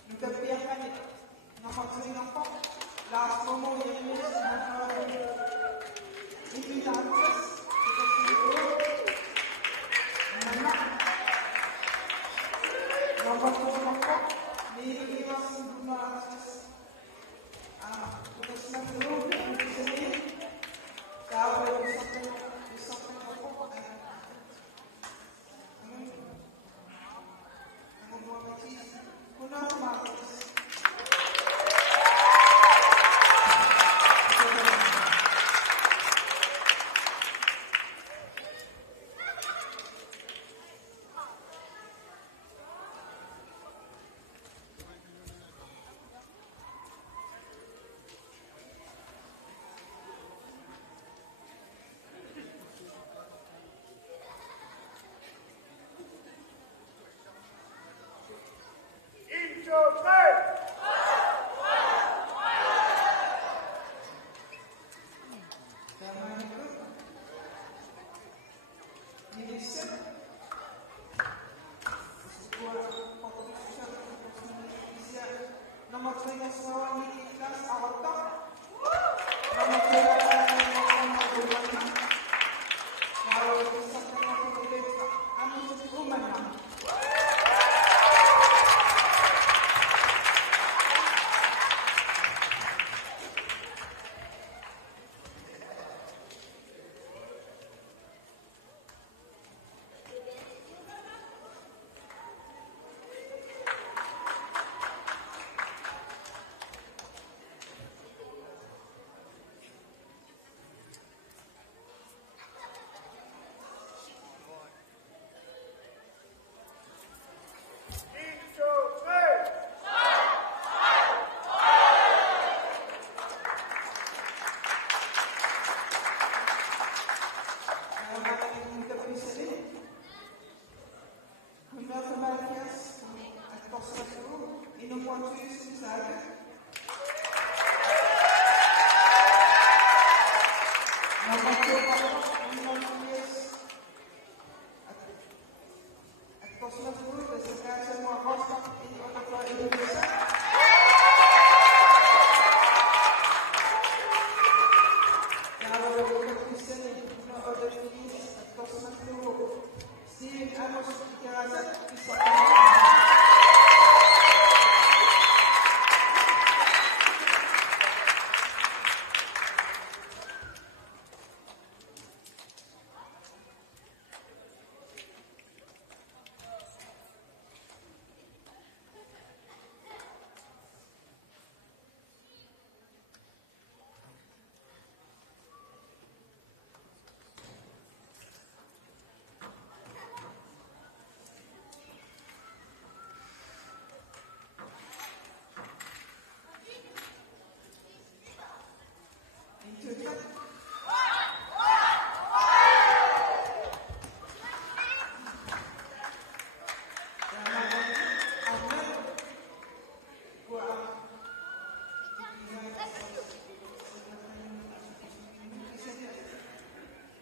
Nagkabiyakan nakapagsaling ako. Last mo yung news na ipilantas. Ito siguro. Nanak. Napatulong ako. Niliiwas yung dumakas. Tukas na tulog. Ang isanin. Kaya usapin ako. Ang mga kachis. Kuna kumakos.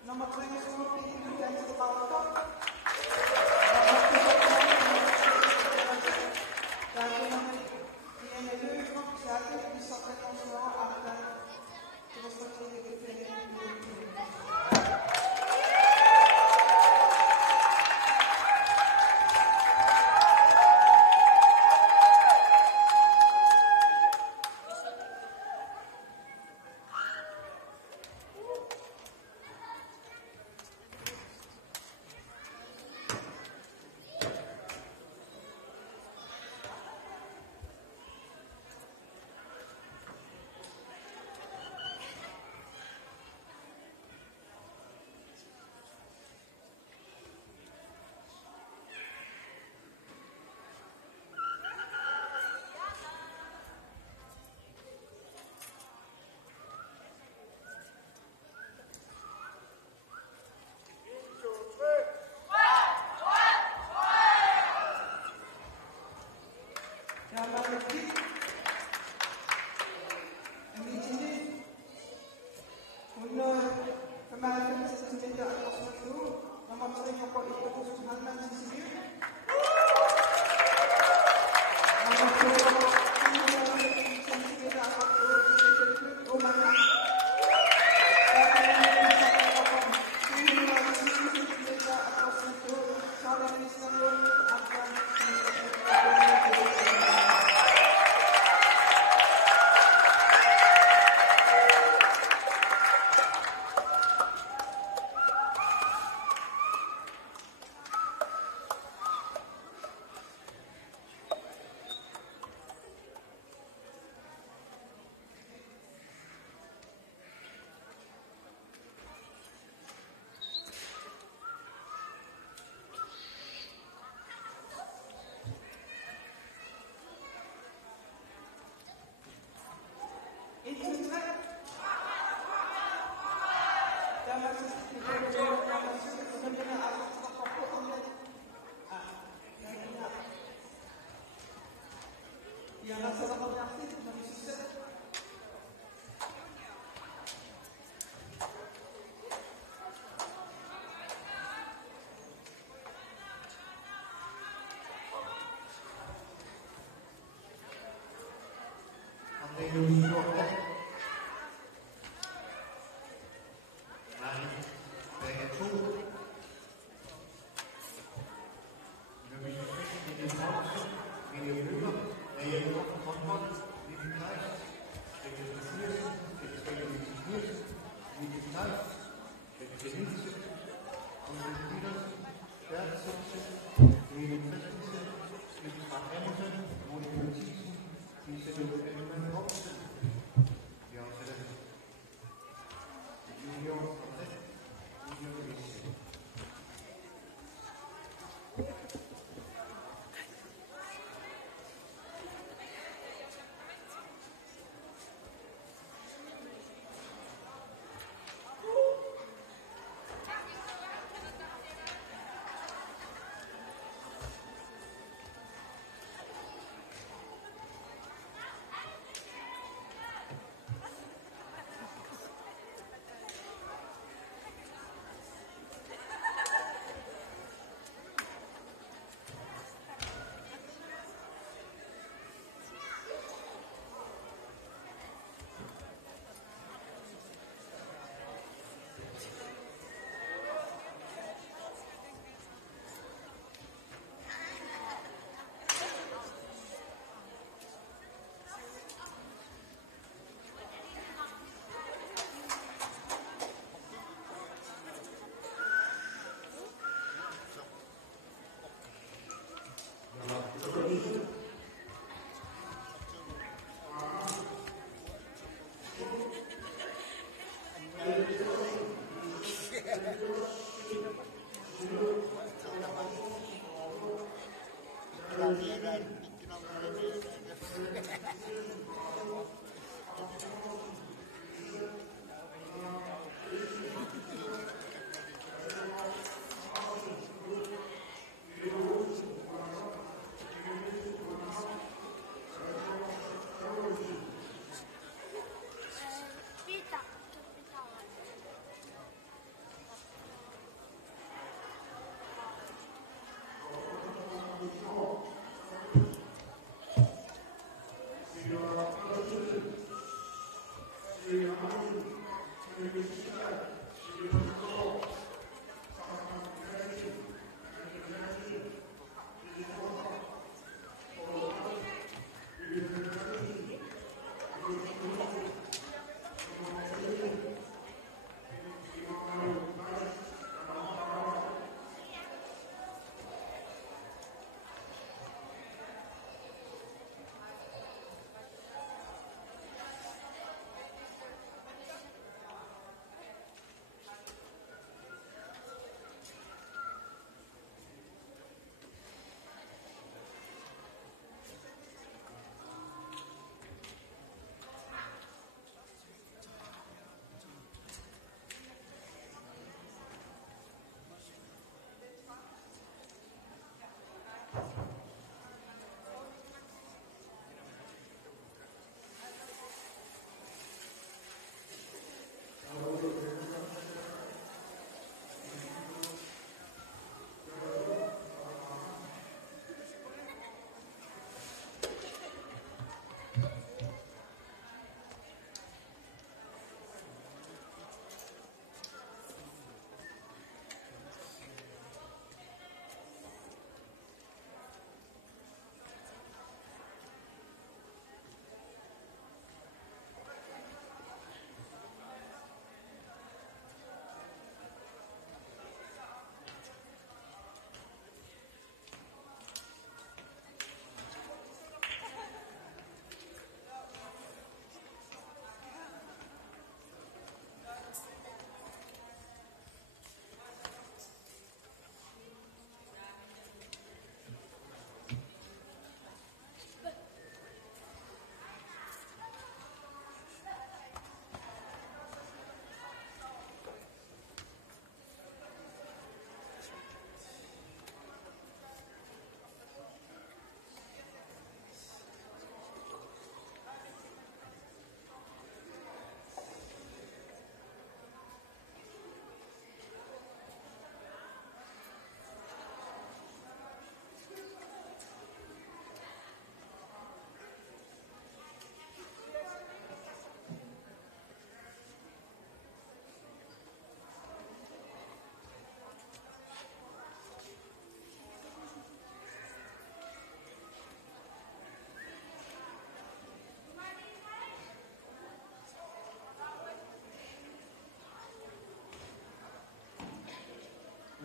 Nomor 3 semua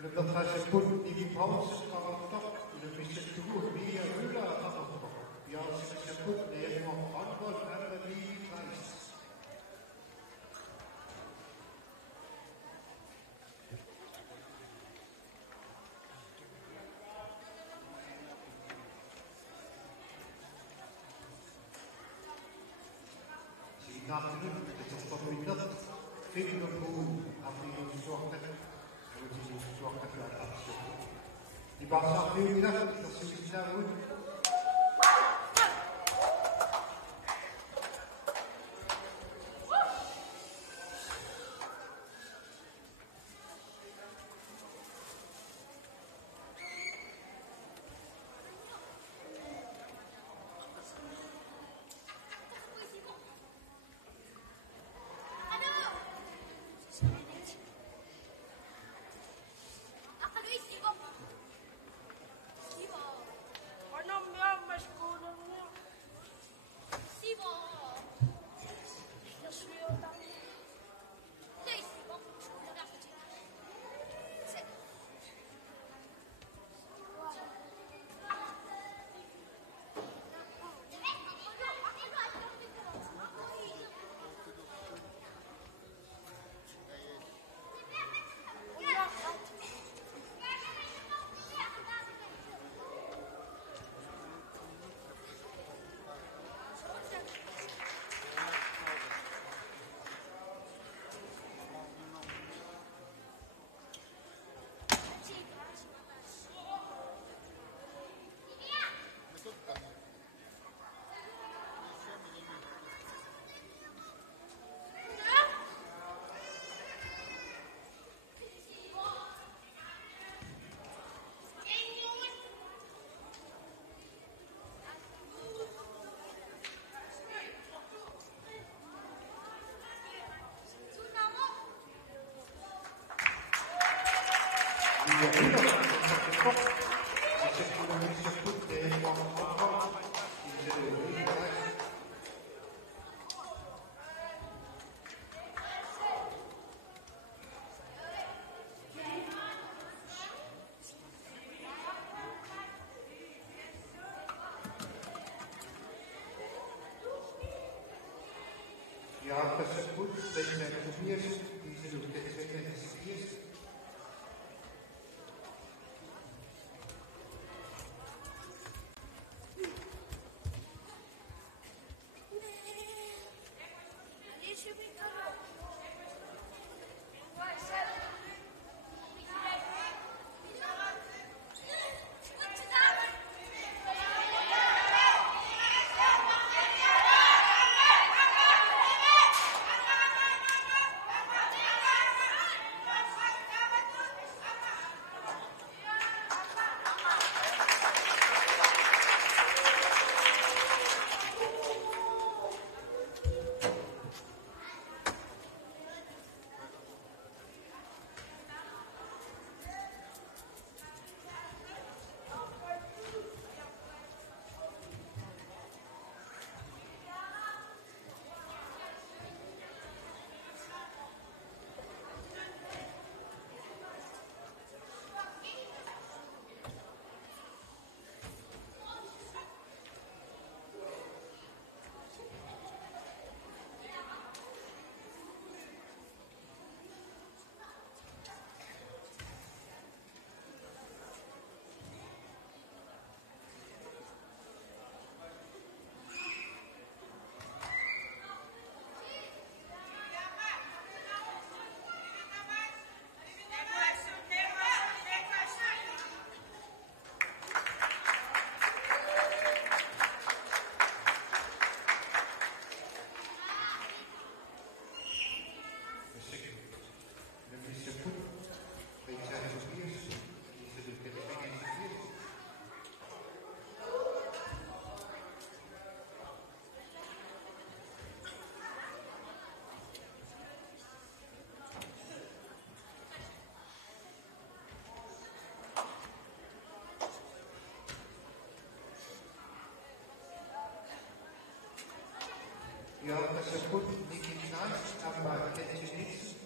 Lebih di pause karakter lebih setuju dia gula apa yang disebut dengan handball Emily Price. Sehingga itu tetap minat film apa yang disuarakan. Die bahasa Amerika das ist sehr gut. Ja, tersebut dengan kebias disebutkan sebagai kebias. Ja, tersebut dikenal sama jenis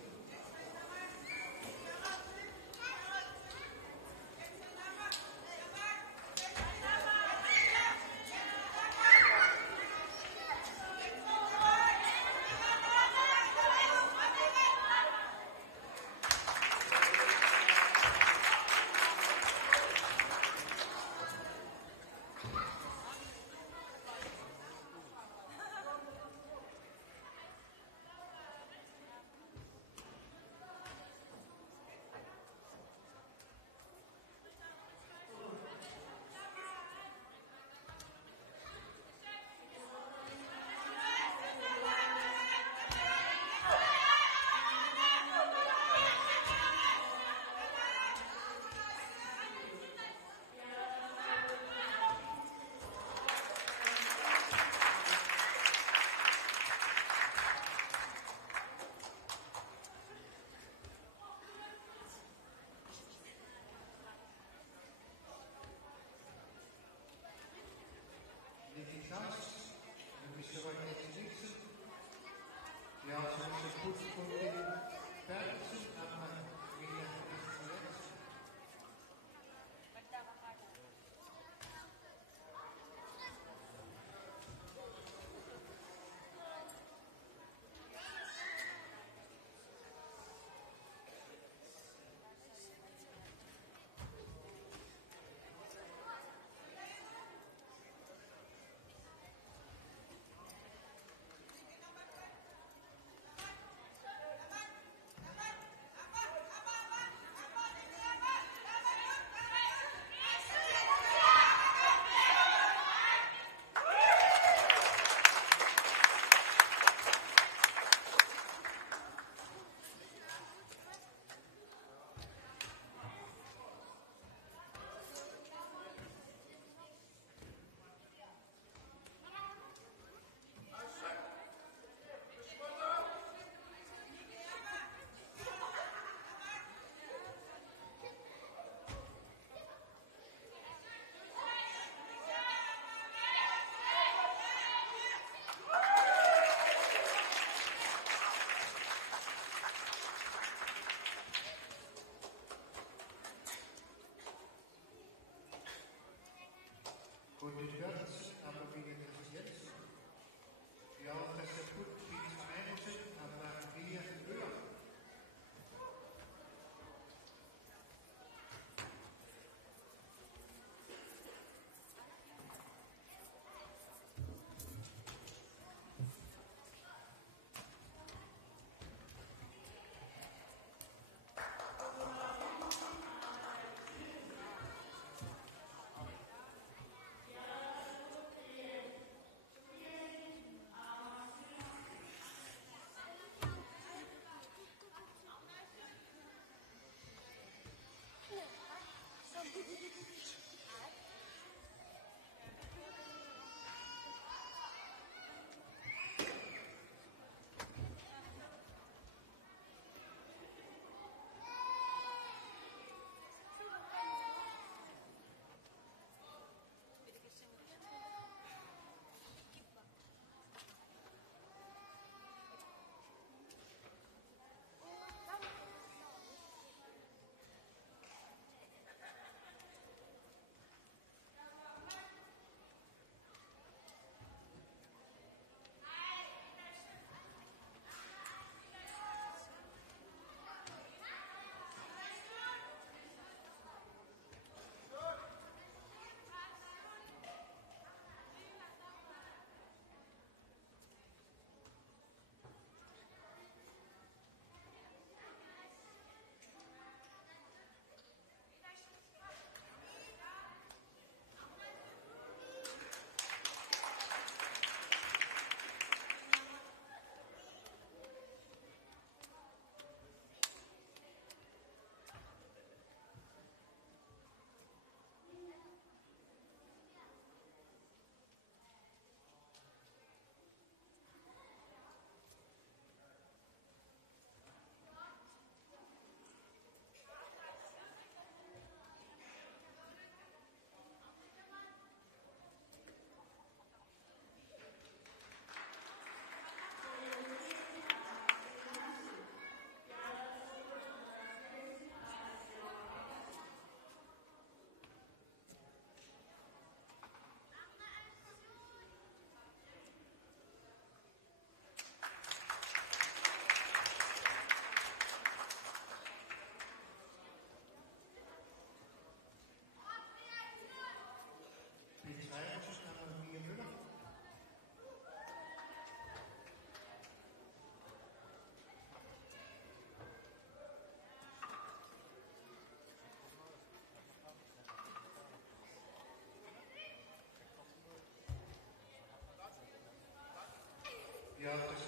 Jaateks